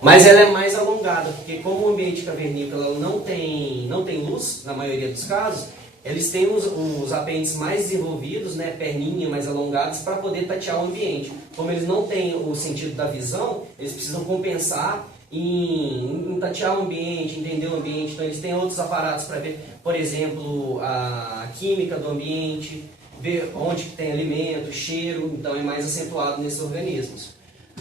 Mas ela é mais alongada, porque como o ambiente cavernícola não tem luz, na maioria dos casos, eles têm os apêndices mais desenvolvidos, né, perninha mais alongadas, para poder tatear o ambiente. Como eles não têm o sentido da visão, eles precisam compensar em tatear o ambiente, entender o ambiente. Então eles têm outros aparatos para ver, por exemplo, a química do ambiente, ver onde que tem alimento, cheiro, então é mais acentuado nesses organismos.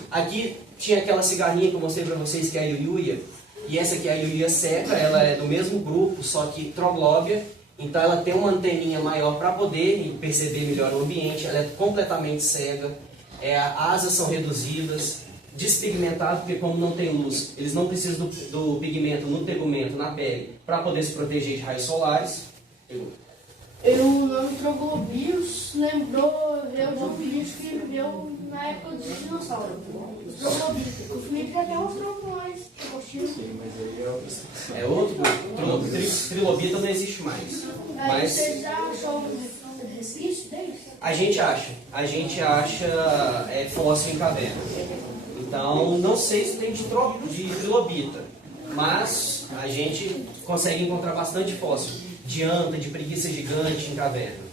Aqui tinha aquela cigarrinha que eu mostrei para vocês, que é a Iuiuia, e essa aqui é a Iuiuia seca, ela é do mesmo grupo, só que troglóbia. Então ela tem uma anteninha maior para poder perceber melhor o ambiente, ela é completamente cega, asas são reduzidas, despigmentado, porque como não tem luz, eles não precisam do pigmento no tegumento, na pele, para poder se proteger de raios solares. O nome Troglobius lembrou de um bicho que viveu na época dos dinossauros. Os Troglobius. O Felipe já até mostrou com mais. É outro grupo. Trilobita não existe mais. Mas Você já achou resquício deles? a gente acha fóssil em caverna. Então não sei se tem de trilobita, mas a gente consegue encontrar bastante fóssil de anta, de preguiça gigante em caverna.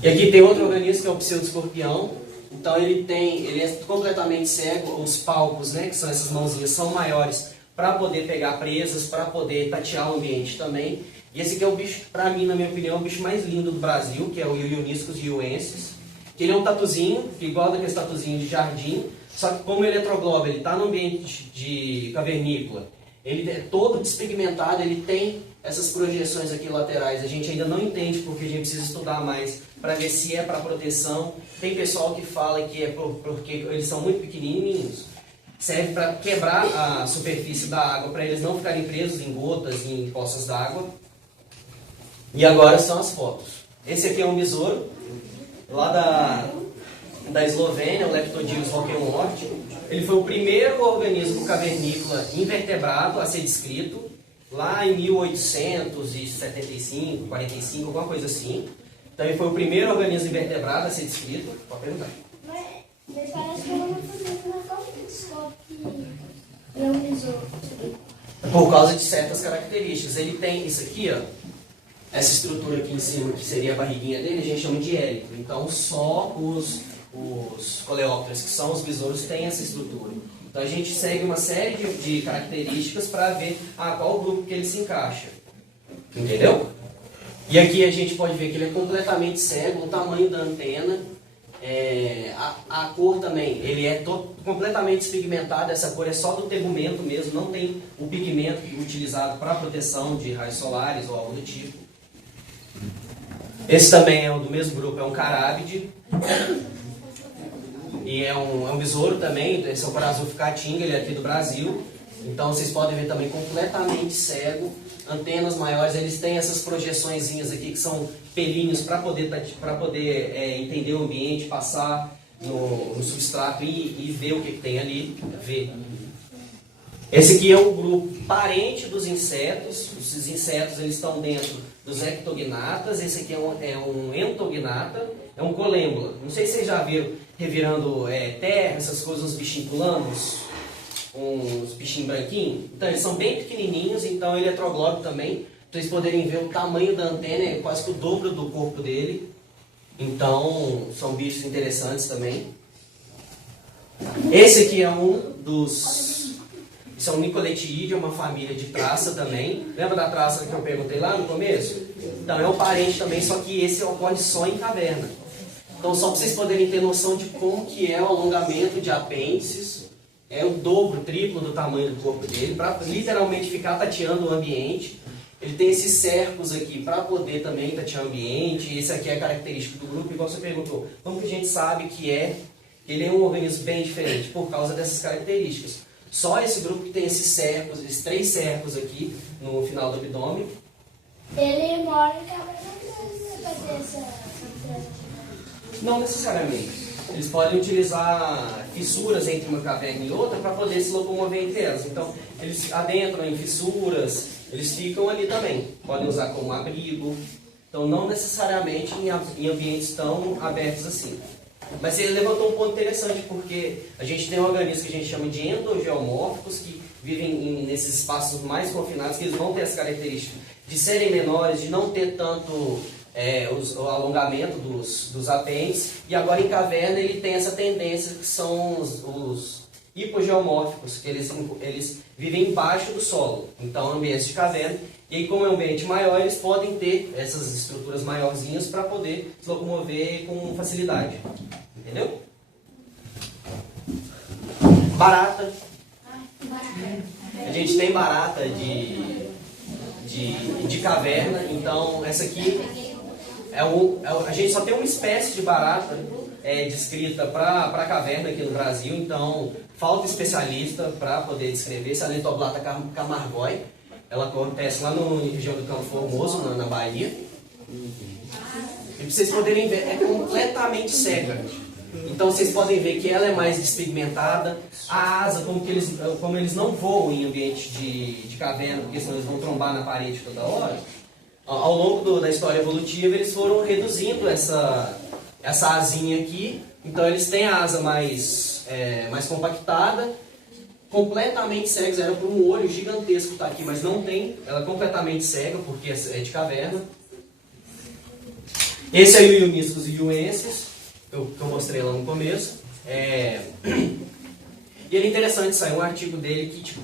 E aqui tem outro organismo que é o pseudoescorpião. Então ele é completamente cego, os palpos, né, que são essas mãozinhas, são maiores para poder pegar presas, para poder tatear o ambiente também. E esse aqui é o bicho, para mim, na minha opinião, é o bicho mais lindo do Brasil, que é o Ioniscus iuensis. Que ele é um tatuzinho, igual daquele tatuzinho de jardim, só que como ele é troglóbio, ele está no ambiente de cavernícola, ele é todo despigmentado, ele tem essas projeções aqui laterais. A gente ainda não entende porque a gente precisa estudar mais para ver se é para proteção. Tem pessoal que fala que é porque eles são muito pequenininhos, serve para quebrar a superfície da água, para eles não ficarem presos em gotas, em poças d'água. E agora são as fotos. Esse aqui é um besouro, lá da Eslovênia, o Leptodilus roquemort. Ele foi o primeiro organismo cavernícola invertebrado a ser descrito, lá em 1875, 45, alguma coisa assim. Então ele foi o primeiro organismo invertebrado a ser descrito. Pode perguntar. Mas parece que eu não vou fazer na qual que não besouro. Por causa de certas características. Ele tem isso aqui, ó. Essa estrutura aqui em cima, que seria a barriguinha dele, a gente chama de hélito. Então só os coleópteros, que são os besouros, têm essa estrutura. Então a gente segue uma série de características para ver qual o grupo que ele se encaixa. Entendeu? E aqui a gente pode ver que ele é completamente cego, o tamanho da antena, a cor também, ele é completamente despigmentado, essa cor é só do tegumento mesmo, não tem o pigmento utilizado para proteção de raios solares ou algo do tipo. Esse também é do mesmo grupo, é um carábide. E é um besouro também, esse é o Corazufi caatinga, ele é aqui do Brasil. Então vocês podem ver também completamente cego, antenas maiores, eles têm essas projeçõezinhas aqui que são pelinhos para poder entender o ambiente, passar no substrato e ver o que tem ali, ver. Esse aqui é um grupo parente dos insetos, esses insetos eles estão dentro dos ectognatas, esse aqui é um entognata, é um colêmbula. Não sei se vocês já viram revirando terra, essas coisas, uns bichinhos pulando, uns bichinhos branquinhos. Então eles são bem pequenininhos, então ele é troglóbio também. Para vocês poderem ver o tamanho da antena, é quase que o dobro do corpo dele. Então são bichos interessantes também. Esse aqui é um dos... Isso é um Nicoletiide, é uma família de traça também. Lembra da traça que eu perguntei lá no começo? Então é um parente também, só que esse ocorre só em caverna. Então só para vocês poderem ter noção de como que é o alongamento de apêndices, é o dobro, triplo do tamanho do corpo dele, para literalmente ficar tateando o ambiente. Ele tem esses cercos aqui para poder também tatear o ambiente. Esse aqui é a característica do grupo, igual você perguntou. Como que a gente sabe que ele é um organismo bem diferente? Por causa dessas características. Só esse grupo que tem esses cercos, esses 3 cercos aqui no final do abdômen. Ele mora em caverna grande, né? Pra ter essa Não necessariamente. Eles podem utilizar fissuras entre uma caverna e outra para poder se locomover entre elas. Então, eles adentram em fissuras, eles ficam ali também. Podem usar como abrigo. Então, não necessariamente em ambientes tão abertos assim. Mas ele levantou um ponto interessante, porque a gente tem organismos que a gente chama de endogeomórficos, que vivem nesses espaços mais confinados, que eles vão ter essa característica de serem menores, de não ter tanto o alongamento dos apêndices. E agora em caverna ele tem essa tendência, que são os hipogeomórficos, que eles vivem embaixo do solo. Então, ambientes de caverna. E aí, como é um ambiente maior, eles podem ter essas estruturas maiorzinhas para poder se locomover com facilidade. Entendeu? Barata. A gente tem barata de caverna. Então, essa aqui a gente só tem uma espécie de barata descrita para caverna aqui no Brasil. Então, falta especialista para poder descrever. Essa Lentoblata camargoi. Ela acontece lá na região do Campo Formoso, na Bahia. E para vocês poderem ver, é completamente cega. Então vocês podem ver que ela é mais despigmentada. A asa, como eles não voam em ambiente de caverna, porque senão eles vão trombar na parede toda hora, ao longo da história evolutiva eles foram reduzindo essa asinha aqui. Então eles têm a asa mais compactada, completamente cegos. Era por um olho gigantesco que está aqui, mas não tem. Ela é completamente cega porque é de caverna. Esse é o Ioniscus iuensis, que eu mostrei lá no começo. E ele é interessante, saiu um artigo dele que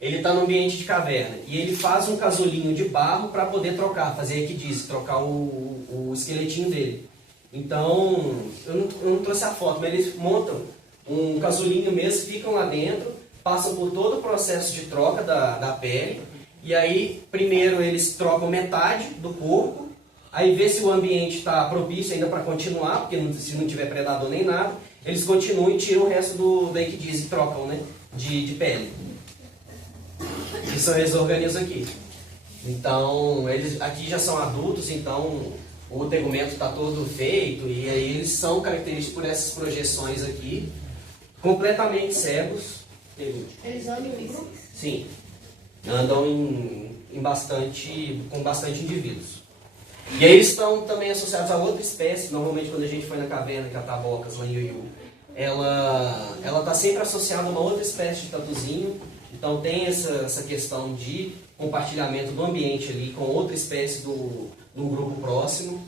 ele está no ambiente de caverna e ele faz um casulinho de barro para poder fazer equidise, trocar o esqueletinho dele. Então, eu não trouxe a foto, mas eles montam um casulinho mesmo, ficam lá dentro, passam por todo o processo de troca da pele, e aí primeiro eles trocam metade do corpo, aí vê se o ambiente está propício ainda para continuar, porque se não tiver predador nem nada, eles continuam e tiram o resto da equidise e trocam, né, de pele. Que são esses organismos aqui. Então, eles aqui já são adultos, então o tegumento está todo feito, e aí eles são característicos por essas projeções aqui, completamente cegos. Eles andam em grupo? Sim, andam com bastante indivíduos. E aí eles estão também associados a outra espécie. Normalmente quando a gente foi na caverna Catabocas, lá em Iuiú, ela está sempre associada a uma outra espécie de tatuzinho. Então tem essa questão de compartilhamento do ambiente ali com outra espécie do grupo próximo.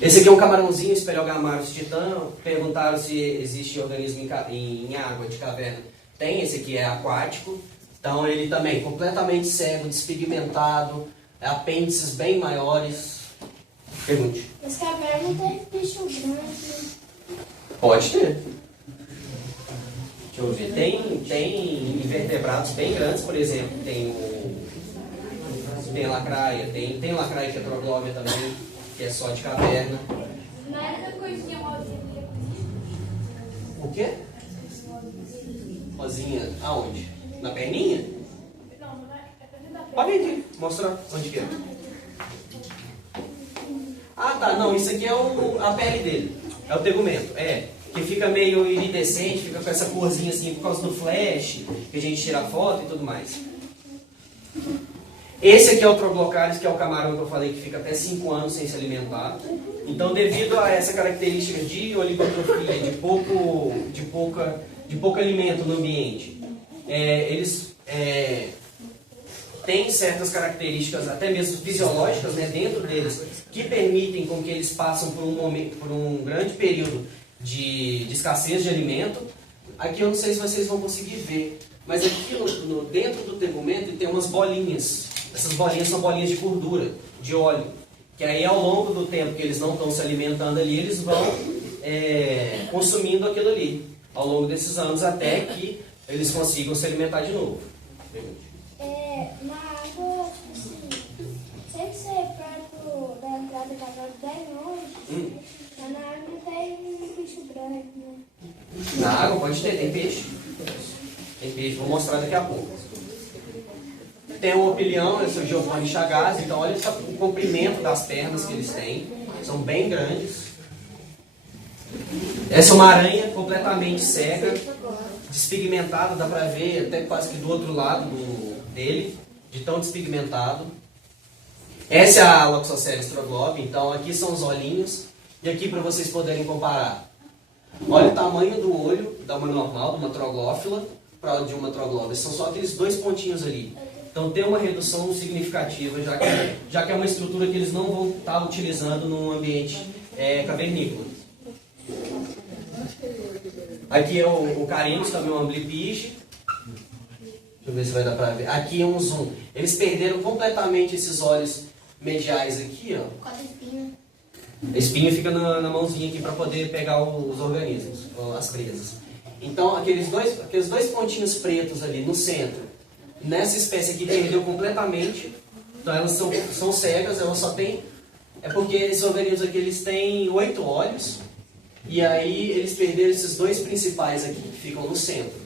Esse aqui é um camarãozinho, Speleogamarus titã. Perguntaram se existe organismo em água de caverna. Tem, esse aqui é aquático. Então ele também completamente cego, despigmentado, apêndices bem maiores. Pergunte. Esse caverna não tem bicho grande, né? Pode ter. Deixa eu ver. Tem invertebrados bem grandes, por exemplo. Tem lacraia, tem lacraia que é troglómia também, que é só de caverna. Nada coisinha malzinha. O quê? Rosinha, aonde? Na perninha? Não, não é. É pra dentro da Pode vir, mostrar onde que é. Ah, tá, não, isso aqui é a pele dele. É o tegumento, que fica meio iridescente, fica com essa corzinha assim por causa do flash, que a gente tira foto e tudo mais. Esse aqui é o Troglocaris, que é o camarão que eu falei que fica até 5 anos sem se alimentar. Então, devido a essa característica de oligotrofia, de pouco alimento no ambiente, eles têm certas características, até mesmo fisiológicas, né, dentro deles, que permitem com que eles passem por um grande período de escassez de alimento. Aqui eu não sei se vocês vão conseguir ver, mas aqui dentro do tegumento tem umas bolinhas. Essas bolinhas são bolinhas de gordura, de óleo, que aí ao longo do tempo que eles não estão se alimentando ali, eles vão consumindo aquilo ali, ao longo desses anos, até que eles consigam se alimentar de novo. Na água, tipo assim, sem ser perto da entrada da caverna, bem longe, mas na água não tem bicho grande, né? Na água pode ter, tem peixe. Tem peixe, vou mostrar daqui a pouco. Tem o opilião, esse é o Giovanni Chagas, então olha o comprimento das pernas que eles têm, são bem grandes. Essa é uma aranha completamente cega, despigmentada, dá pra ver até quase que do outro lado dele, de tão despigmentado. Essa é a Loxosceles troglobi, então aqui são os olhinhos, e aqui para vocês poderem comparar. Olha o tamanho do olho da uma normal, de uma troglófila, para de uma troglóbia, são só aqueles 2 pontinhos ali. Então tem uma redução significativa, já que é uma estrutura que eles não vão estar utilizando num ambiente cavernícola. Aqui é o Carinus, também um amblipige. Deixa eu ver se vai dar pra ver. Aqui é um zoom. Eles perderam completamente esses olhos mediais aqui, ó. Com a espinha. A espinha fica na mãozinha aqui para poder pegar os organismos, as presas. Então aqueles dois pontinhos pretos ali no centro, nessa espécie aqui perdeu completamente. Então elas são cegas, elas só têm... É porque esses organismos aqui eles têm 8 olhos. E aí eles perderam esses 2 principais aqui, que ficam no centro.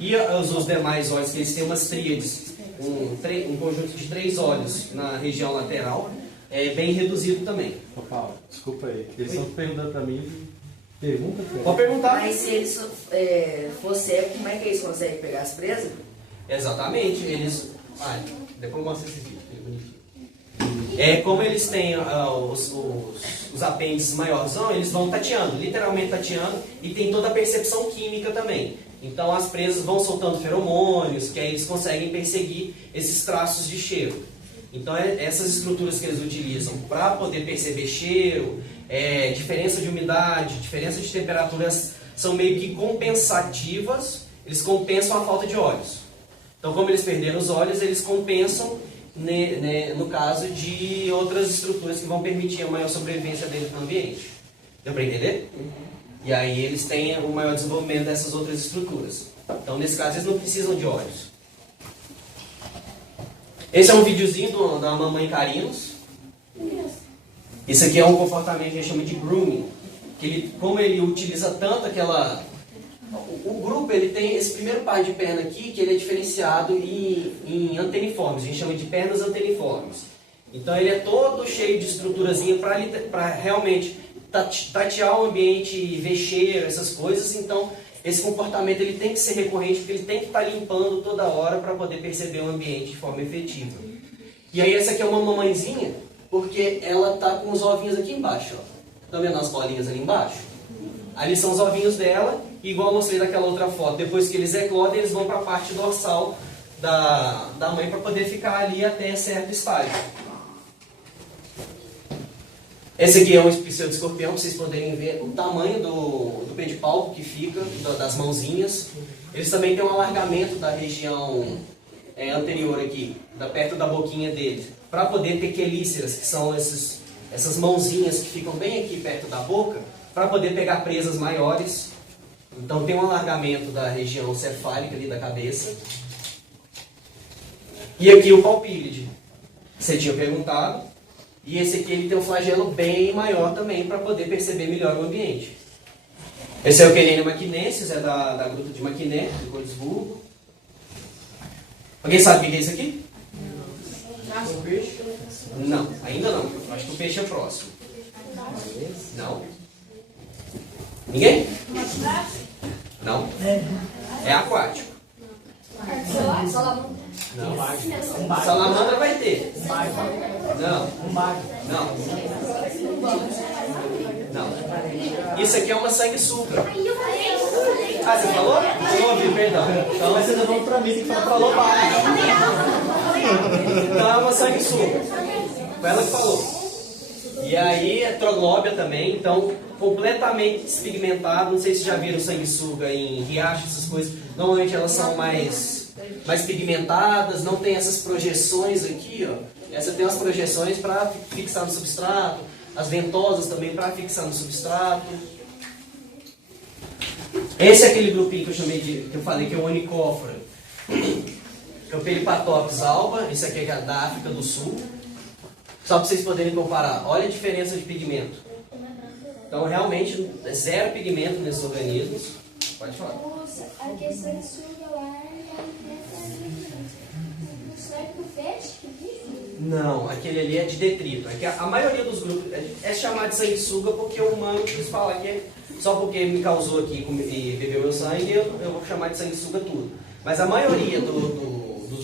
E os demais olhos, que eles têm umas tríades, um conjunto de 3 olhos na região lateral, é bem reduzido também. Ô Paulo, desculpa aí, eles estão perguntando pra mim, pergunta pra Pode perguntar. Mas se eles for cego, como é que eles conseguem pegar as presas? Exatamente, eles... depois eu mostro esse vídeo, que é bonitinho. Como eles têm os apêndices maiorzão, eles vão tateando, literalmente tateando, e tem toda a percepção química também. Então as presas vão soltando feromônios, que aí eles conseguem perseguir esses traços de cheiro. Então essas estruturas que eles utilizam para poder perceber cheiro, diferença de umidade, diferença de temperaturas, são meio que compensativas, eles compensam a falta de olhos. Então como eles perderam os olhos, eles compensam no caso de outras estruturas que vão permitir a maior sobrevivência deles no ambiente. Deu para entender? E aí eles têm o maior desenvolvimento dessas outras estruturas. Então nesse caso eles não precisam de olhos. Esse é um videozinho da mamãe Carinus. Esse aqui é um comportamento que a gente chama de grooming. Que como ele utiliza tanto aquela... O grupo ele tem esse primeiro par de perna aqui, que ele é diferenciado em anteniformes. A gente chama de pernas anteniformes. Então ele é todo cheio de estruturazinha para realmente tatear o ambiente, ver cheiro, essas coisas. Então esse comportamento ele tem que ser recorrente, porque ele tem que estar limpando toda hora para poder perceber o ambiente de forma efetiva. E aí essa aqui é uma mamãezinha, porque ela está com os ovinhos aqui embaixo. Estão vendo as bolinhas ali embaixo? Ali são os ovinhos dela, e igual eu mostrei naquela outra foto, depois que eles eclodem, eles vão para a parte dorsal da mãe para poder ficar ali até certo estágio. Esse aqui é um pseudo-escorpião, para vocês poderem ver o tamanho do pedipalpo que fica, das mãozinhas. Eles também têm um alargamento da região anterior aqui, perto da boquinha deles, para poder ter quelíceras, que são essas mãozinhas que ficam bem aqui perto da boca, para poder pegar presas maiores. Então tem um alargamento da região cefálica ali da cabeça. E aqui o palpílide, você tinha perguntado. E esse aqui ele tem um flagelo bem maior também, para poder perceber melhor o ambiente. Esse é o Querenia maquinensis, é da gruta de Maquiné, de Colisburgo. Alguém sabe o que é isso aqui? Não, ainda não. Acho que o peixe é próximo. Não. Ninguém? Não. É aquático. Não. Salamandra vai ter. Não. Não. Não. Isso aqui é uma sanguessuga. Ah, você falou? Não ouvi, perdão. Então, Mas você levou pra mim, tem que falar pra Lobara. então é uma sanguessuga. Foi ela que falou. E aí é troglóbia também, então completamente despigmentado. Não sei se já viram sanguessuga em riacho, essas coisas. Normalmente elas são mais pigmentadas, não tem essas projeções aqui, ó. Essa tem as projeções para fixar no substrato, as ventosas também para fixar no substrato. Esse é aquele grupinho que eu falei que é o Onicófora. É o Peripatops alba, esse aqui é da África do Sul. Só para vocês poderem comparar, olha a diferença de pigmento. Então realmente zero pigmento nesses organismos. Pode falar. A questão de suga lá peixes? Não, aquele ali é de detrito. É que a maioria dos grupos é chamado de sanguessuga porque o humano quis falar que é só porque me causou aqui e bebeu meu sangue, eu vou chamar de sanguessuga tudo. Mas a maioria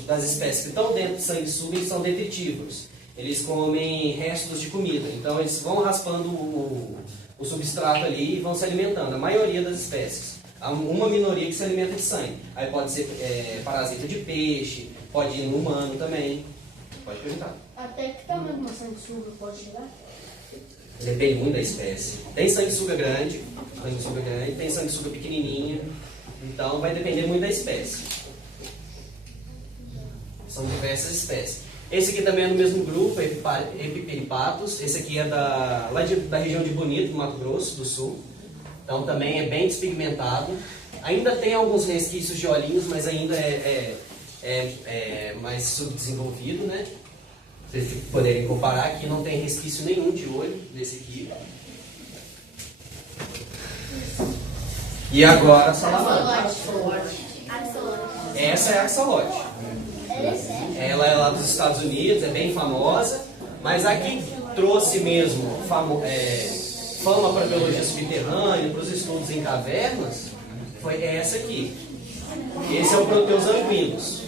das espécies que estão dentro de sanguessuga, eles são detritívoros. Eles comem restos de comida. Então eles vão raspando o substrato ali e vão se alimentando. A maioria das espécies. Há uma minoria que se alimenta de sangue. Aí pode ser parasita de peixe, pode ir no humano também. Pode perguntar. Até que tamanho uma sanguessuga pode chegar? Depende muito da espécie. Tem sanguessuga grande, tem sanguessuga pequenininha. Então vai depender muito da espécie. São diversas espécies. Esse aqui também é do mesmo grupo, Epiperipatos. Esse aqui é da região de Bonito, no Mato Grosso do Sul. Então também é bem despigmentado. Ainda tem alguns resquícios de olhinhos, mas ainda é mais subdesenvolvido, né? Vocês poderem comparar, aqui não tem resquício nenhum de olho desse aqui. E agora a salamandra. Essa é a axolote. Ela é lá dos Estados Unidos, é bem famosa, mas a que trouxe mesmo fama para a biologia subterrânea, para os estudos em cavernas, foi essa aqui. Esse é o Proteus anguinus.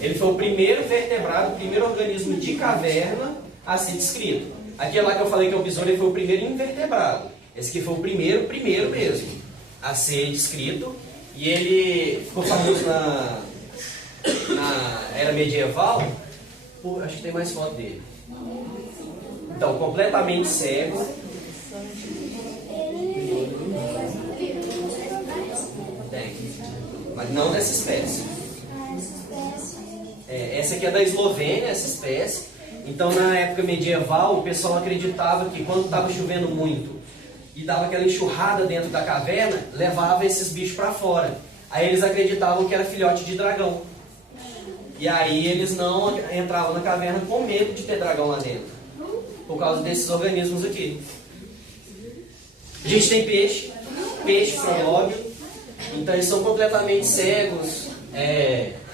Ele foi o primeiro vertebrado, o primeiro organismo de caverna a ser descrito. Aquele lá que eu falei que é o besouro, ele foi o primeiro invertebrado. Esse aqui foi o primeiro mesmo a ser descrito. E ele ficou famoso na era medieval, acho que tem mais foto dele. Então, completamente cego. Tem. Mas não dessa espécie. Essa aqui é da Eslovênia, essa espécie. Então, na época medieval, o pessoal acreditava que quando estava chovendo muito e dava aquela enxurrada dentro da caverna, levava esses bichos para fora. Aí eles acreditavam que era filhote de dragão. E aí eles não entravam na caverna com medo de ter dragão lá dentro, por causa desses organismos aqui. A gente tem peixe prolóbio, então eles são completamente cegos,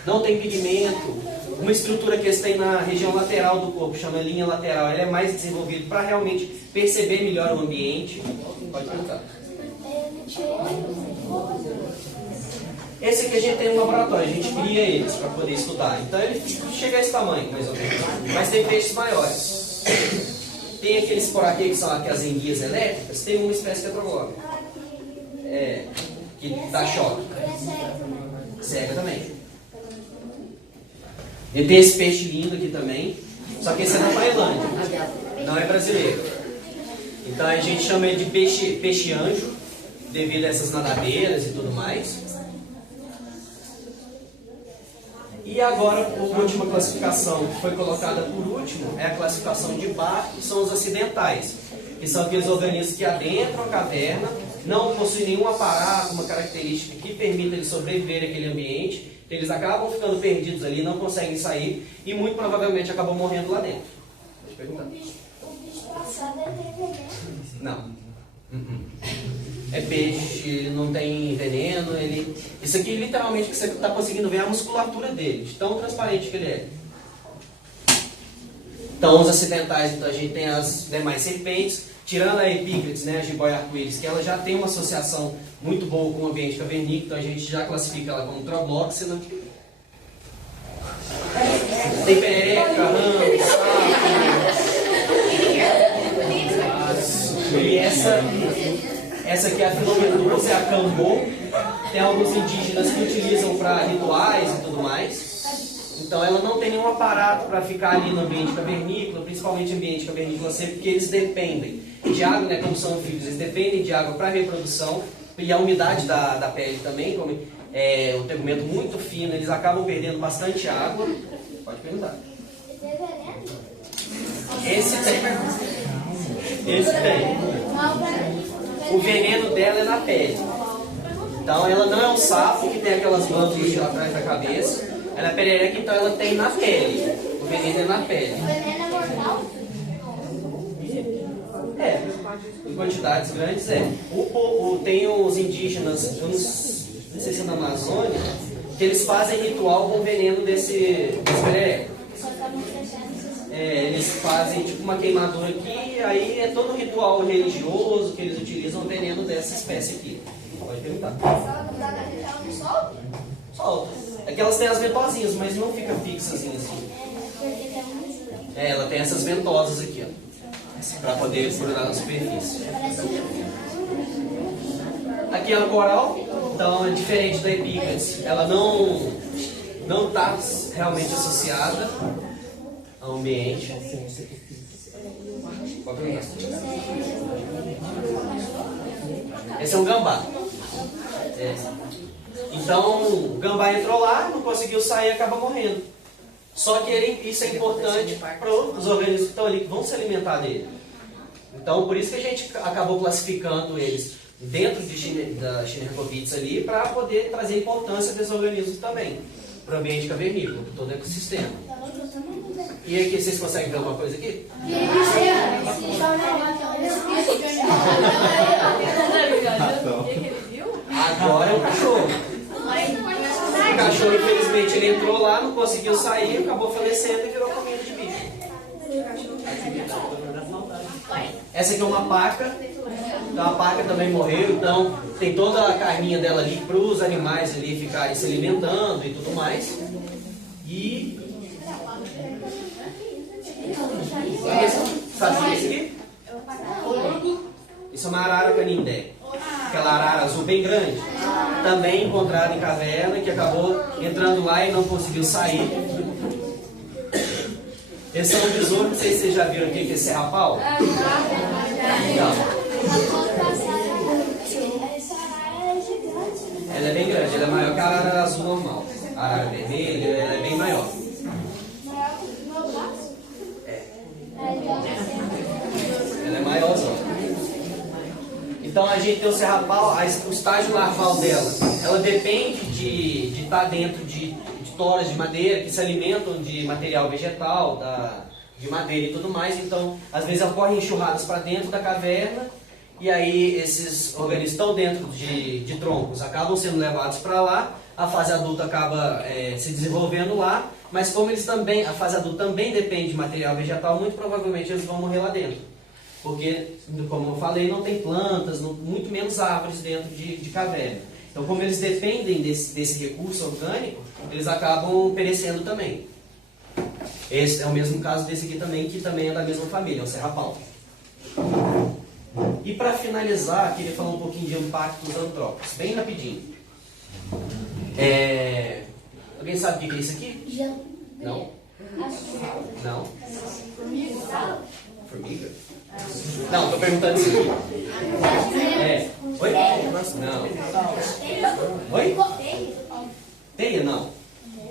não tem pigmento. Uma estrutura que eles têm na região lateral do corpo, chama linha lateral, ela é mais desenvolvida para realmente perceber melhor o ambiente. Pode perguntar. Esse aqui a gente tem um laboratório, a gente cria eles para poder estudar. Então ele chega a esse tamanho, mais ou menos. Mas tem peixes maiores. Tem aqueles por aqui que são as enguias elétricas, tem uma espécie que é troglóbio. Que dá choque. Cega também. E tem esse peixe lindo aqui também, só que esse é da Tailândia, não é brasileiro. Então a gente chama ele de peixe anjo, devido a essas nadadeiras e tudo mais. E agora, a última classificação que foi colocada por último é a classificação de Barr, que são os acidentais, que são aqueles organismos que adentram a caverna, não possuem nenhum aparato, uma característica que permita eles sobreviver àquele ambiente, eles acabam ficando perdidos ali, não conseguem sair e muito provavelmente acabam morrendo lá dentro. Deixa eu perguntar. O bicho passado é veneno? Não. É peixe, ele não tem veneno, isso aqui literalmente que você está conseguindo ver é a musculatura dele, de tão transparente que ele é. Então os acidentais, então a gente tem as demais serpentes, tirando a Epícrates, né, a jiboia arco-íris, que ela já tem uma associação muito boa com o ambiente cavernícola, então a gente já classifica ela como troglóxena. Tem perereca, rã, sapo, e essa aqui é a Filomedusa, é a cambô. Tem alguns indígenas que utilizam para rituais e tudo mais. Então ela não tem nenhum aparato para ficar ali no ambiente cavernícola, principalmente ambiente cavernícola seco, porque eles dependem de água, né, como são anfíbios, eles dependem de água para reprodução e a umidade da pele também, como é um tegumento muito fino, eles acabam perdendo bastante água. Pode perguntar. Esse tem. O veneno dela é na pele. Então ela não é um sapo que tem aquelas glândulas atrás da cabeça. Ela é perereca, então ela tem na pele. O veneno é na pele. O veneno é mortal? Em quantidades grandes tem os indígenas, eu não sei se é da Amazônia, que eles fazem ritual com o veneno desse perereca. eles fazem tipo uma queimadura aqui, aí é todo um ritual religioso que eles utilizam o veneno dessa espécie aqui. Pode perguntar. Solta. É que elas têm as ventosinhas, mas não fica fixas assim. Ela tem essas ventosas aqui, ó, para poder grudar na superfície. Aqui é a coral, então é diferente da epícaris. Ela não está realmente associada ao ambiente. Esse é um gambá. Então, o gambá entrou lá, não conseguiu sair e acaba morrendo. Só que isso é importante para os organismos que estão ali, que vão se alimentar dele. Então, por isso que a gente acabou classificando eles dentro da Schindlerkopitz ali, para poder trazer importância desses organismos também, para o ambiente cavernícola, para todo o ecossistema. E aqui, vocês conseguem ver alguma coisa aqui? Agora é um cachorro. O cachorro, infelizmente, ele entrou lá, não conseguiu sair, acabou falecendo e virou comida de bicho. Essa aqui é uma paca. Então a paca também morreu, então tem toda a carninha dela ali para os animais ali ficarem se alimentando e tudo mais. E sabe o que é isso aqui? Isso é uma arara canindé. Aquela arara azul bem grande. Também encontrada em caverna, que acabou entrando lá e não conseguiu sair. Esse é um besouro, não sei se vocês já viram aqui, que é serrapau. Não. Ela é bem grande, ela é maior que a arara azul normal. A arara vermelha, ela é bem maior. Ela é maiorzão. Então a gente tem o serrapau, o estágio larval dela, ela depende de estar dentro de toras de madeira que se alimentam de material vegetal, de madeira e tudo mais. Então, às vezes ocorrem enxurradas para dentro da caverna e aí esses organismos estão dentro de troncos, acabam sendo levados para lá, a fase adulta acaba se desenvolvendo lá, mas como a fase adulta também depende de material vegetal, muito provavelmente eles vão morrer lá dentro. Porque, como eu falei, não tem plantas, muito menos árvores dentro de caverna. Então, como eles dependem desse recurso orgânico, eles acabam perecendo também. Esse é o mesmo caso desse aqui também, que também é da mesma família, é o serrapau. E para finalizar, queria falar um pouquinho de impactos antrópicos, bem rapidinho. Alguém sabe o que é isso aqui? Não? Não? Formiga? Não, estou perguntando isso aqui. Oi? Não. Oi? Teia? Não.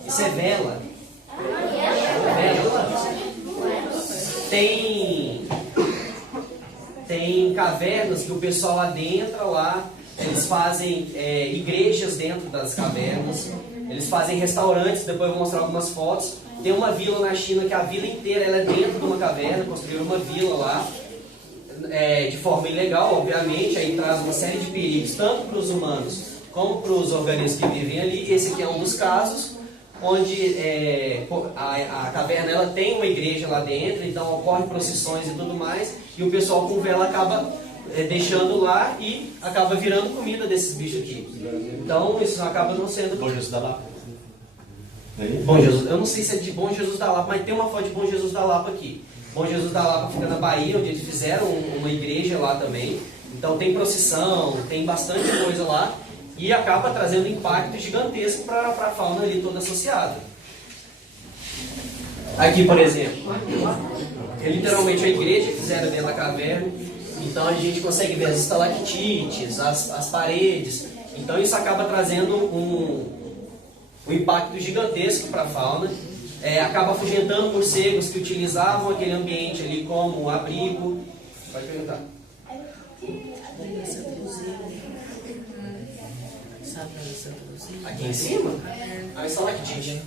Isso é vela. Vela. Tem cavernas que o pessoal adentra lá, eles fazem igrejas dentro das cavernas, eles fazem restaurantes, depois eu vou mostrar algumas fotos. Tem uma vila na China que a vila inteira ela é dentro de uma caverna, construíram uma vila lá, de forma ilegal, obviamente, aí traz uma série de perigos, tanto para os humanos como para os organismos que vivem ali. Esse aqui é um dos casos, onde a caverna ela tem uma igreja lá dentro, então ocorrem procissões e tudo mais, e o pessoal com vela acaba deixando lá e acaba virando comida desses bichos aqui. Então isso acaba não sendo... Bom Jesus da Lapa. Bom Jesus, eu não sei se é de Bom Jesus da Lapa, mas tem uma foto de Bom Jesus da Lapa aqui. Bom Jesus da Lapa fica na Bahia, onde eles fizeram uma igreja lá também. Então tem procissão, tem bastante coisa lá. E acaba trazendo um impacto gigantesco para a fauna ali toda associada. Aqui, por exemplo, é literalmente a igreja que fizeram dentro da caverna. Então a gente consegue ver as estalactites, as paredes. Então isso acaba trazendo um impacto gigantesco para a fauna. Acaba afugentando morcegos que utilizavam aquele ambiente ali como abrigo. Pode perguntar. Aqui em cima? A estalactite.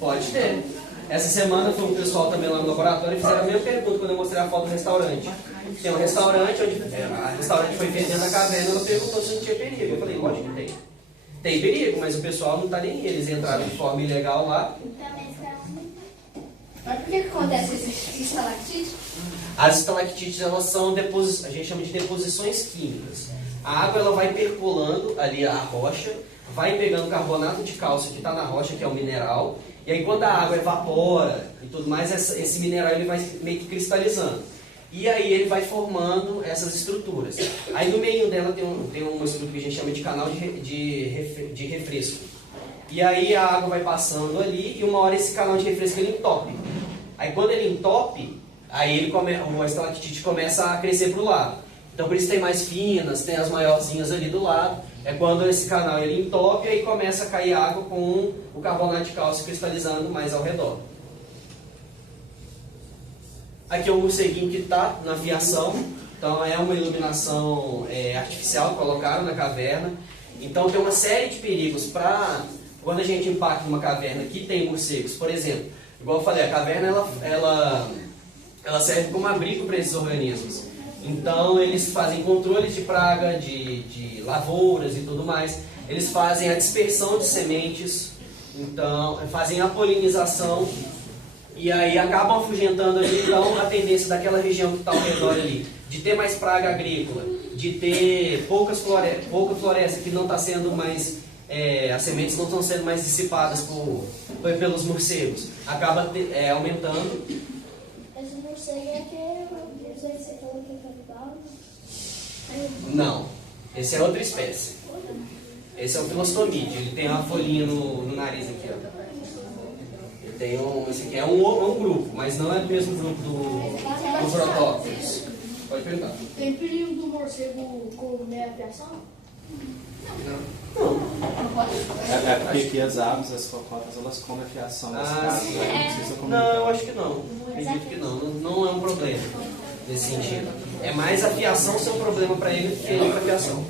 Pode ter. Essa semana foi um pessoal também lá no laboratório e fizeram a mesma pergunta quando eu mostrei a foto do restaurante. Tem um restaurante onde a restaurante foi vendendo a caverna, ela perguntou se não tinha perigo. Eu falei, lógico que tem. Tem perigo, mas o pessoal não está nem aí. Eles entraram de forma ilegal lá. Também escravos não. Mas por que acontece esses estalactites? As estalactites, elas são a gente chama de deposições químicas. A água ela vai percolando ali a rocha, vai pegando carbonato de cálcio que está na rocha, que é o mineral, e aí quando a água evapora e tudo mais, esse mineral ele vai meio que cristalizando. E aí ele vai formando essas estruturas. Aí no meio dela tem uma estrutura que a gente chama de canal de refresco. E aí a água vai passando ali e uma hora esse canal de refresco ele entope. Aí quando ele entope, aí a estalactite começa a crescer para o lado. Então por isso tem mais finas, tem as maiorzinhas ali do lado. É quando esse canal ele entope e aí começa a cair água com o carbonato de cálcio cristalizando mais ao redor. Aqui é o morceguinho que está na fiação. Então é uma iluminação artificial que colocaram na caverna. Então tem uma série de perigos para quando a gente impacta uma caverna que tem morcegos. Por exemplo, igual eu falei, a caverna ela serve como abrigo para esses organismos. Então eles fazem controles de praga, de lavouras e tudo mais. Eles fazem a dispersão de sementes, então fazem a polinização e aí acabam afugentando ali então a tendência daquela região que está ao redor ali, de ter mais praga agrícola, de ter pouca floresta que não está sendo mais, as sementes não estão sendo mais dissipadas pelos morcegos, acaba aumentando. Esse morcego é que você falou que é canibal? Não, esse é outra espécie. Esse é o filostomide, ele tem uma folhinha no nariz aqui, ó. Ele tem esse aqui é um grupo, mas não é o mesmo grupo do Protópolis. Pode perguntar. Tem perigo do morcego comer a fiação? É porque aqui as aves, as cocotas, elas comem a fiação das casas. Não, eu acho que não. Acredito que não. Não é um problema nesse sentido. É mais a fiação ser um problema para ele do que ele para a fiação.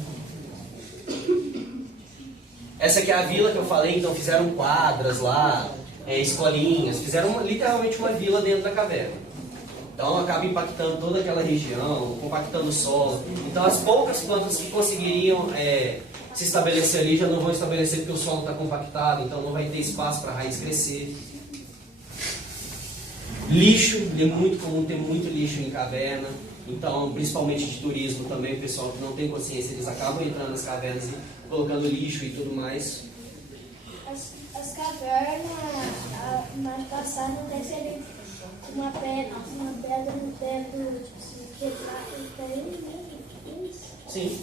Essa aqui é a vila que eu falei, então fizeram quadras lá, escolinhas, fizeram literalmente uma vila dentro da caverna. Então acaba impactando toda aquela região, compactando o solo. Então as poucas plantas que conseguiriam se estabelecer ali já não vão estabelecer porque o solo está compactado, então não vai ter espaço para a raiz crescer. Lixo, é muito comum ter muito lixo em caverna, então principalmente de turismo também, o pessoal que não tem consciência, eles acabam entrando nas cavernas e colocando lixo e tudo mais. As cavernas, mais passado, não tem sido uma pedra no teto, tipo assim, tem, isso? Sim,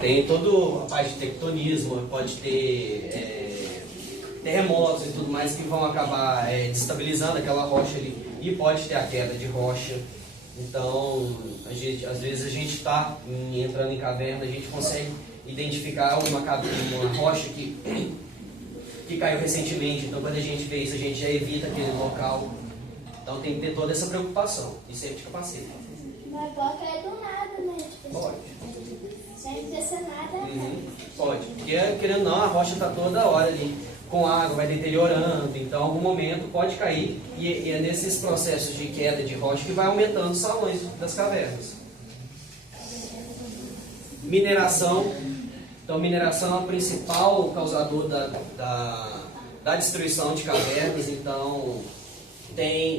tem toda a parte de tectonismo, pode ter terremotos e tudo mais que vão acabar destabilizando aquela rocha ali e pode ter a queda de rocha. Então, às vezes a gente está entrando em caverna, a gente consegue identificar uma rocha que caiu recentemente, então quando a gente vê isso, a gente já evita aquele local. Então tem que ter toda essa preocupação, e sempre de capacete. Mas pode cair do nada, né? Tipo, Pode. sem acontecer nada. Pode, porque querendo ou não, a rocha está toda hora ali com água, vai deteriorando, então em algum momento pode cair, e é nesses processos de queda de rocha que vai aumentando os salões das cavernas. Mineração. Então mineração é o principal causador da destruição de cavernas, então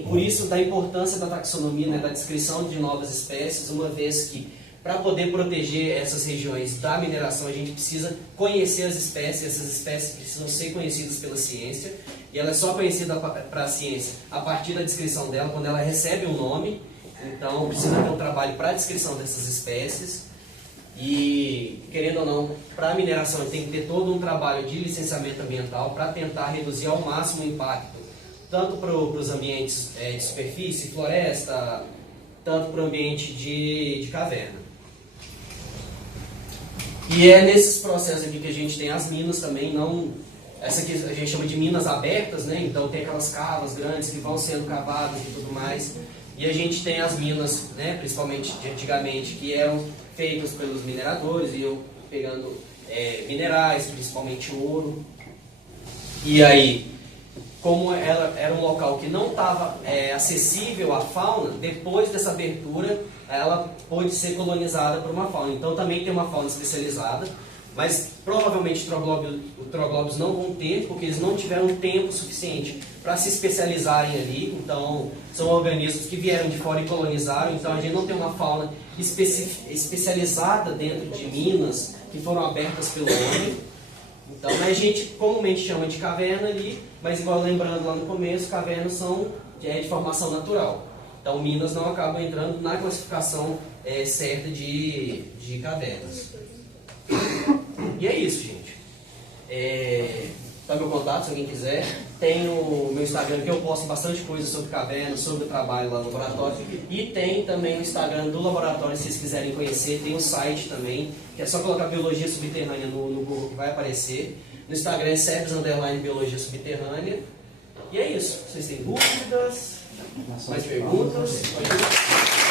por isso da importância da taxonomia, né, da descrição de novas espécies, uma vez que para poder proteger essas regiões da mineração a gente precisa conhecer as espécies, essas espécies precisam ser conhecidas pela ciência, e ela é só conhecida para a ciência a partir da descrição dela, quando ela recebe um nome, então precisa ter um trabalho para a descrição dessas espécies. E, querendo ou não, para a mineração tem que ter todo um trabalho de licenciamento ambiental para tentar reduzir ao máximo o impacto, tanto para os ambientes de superfície, floresta, tanto para o ambiente de caverna. E é nesses processos aqui que a gente tem as minas também, essa aqui a gente chama de minas abertas, né? Então tem aquelas cavas grandes que vão sendo cavadas e tudo mais. E a gente tem as minas, né, principalmente de antigamente, que eram feitas pelos mineradores, iam pegando minerais, principalmente ouro. E aí, como ela era um local que não estava acessível à fauna, depois dessa abertura, ela pôde ser colonizada por uma fauna. Então também tem uma fauna especializada, Mas provavelmente troglóbios não vão ter, porque eles não tiveram tempo suficiente para se especializarem ali. Então, são organismos que vieram de fora e colonizaram. Então, a gente não tem uma fauna especializada dentro de minas que foram abertas pelo homem. Então, a gente comumente chama de caverna ali, mas igual lembrando lá no começo, cavernas são de formação natural. Então, minas não acabam entrando na classificação certa de cavernas. E é isso, gente. Tá meu contato, se alguém quiser. Tem o meu Instagram, que eu posto bastante coisa sobre cavernas, sobre o trabalho lá no laboratório. E tem também o Instagram do laboratório, se vocês quiserem conhecer. Tem um site também, que é só colocar Biologia Subterrânea no Google que vai aparecer. No Instagram é Sebs_Biologia Subterrânea. E é isso. Vocês têm dúvidas? Mais perguntas? Pode ir.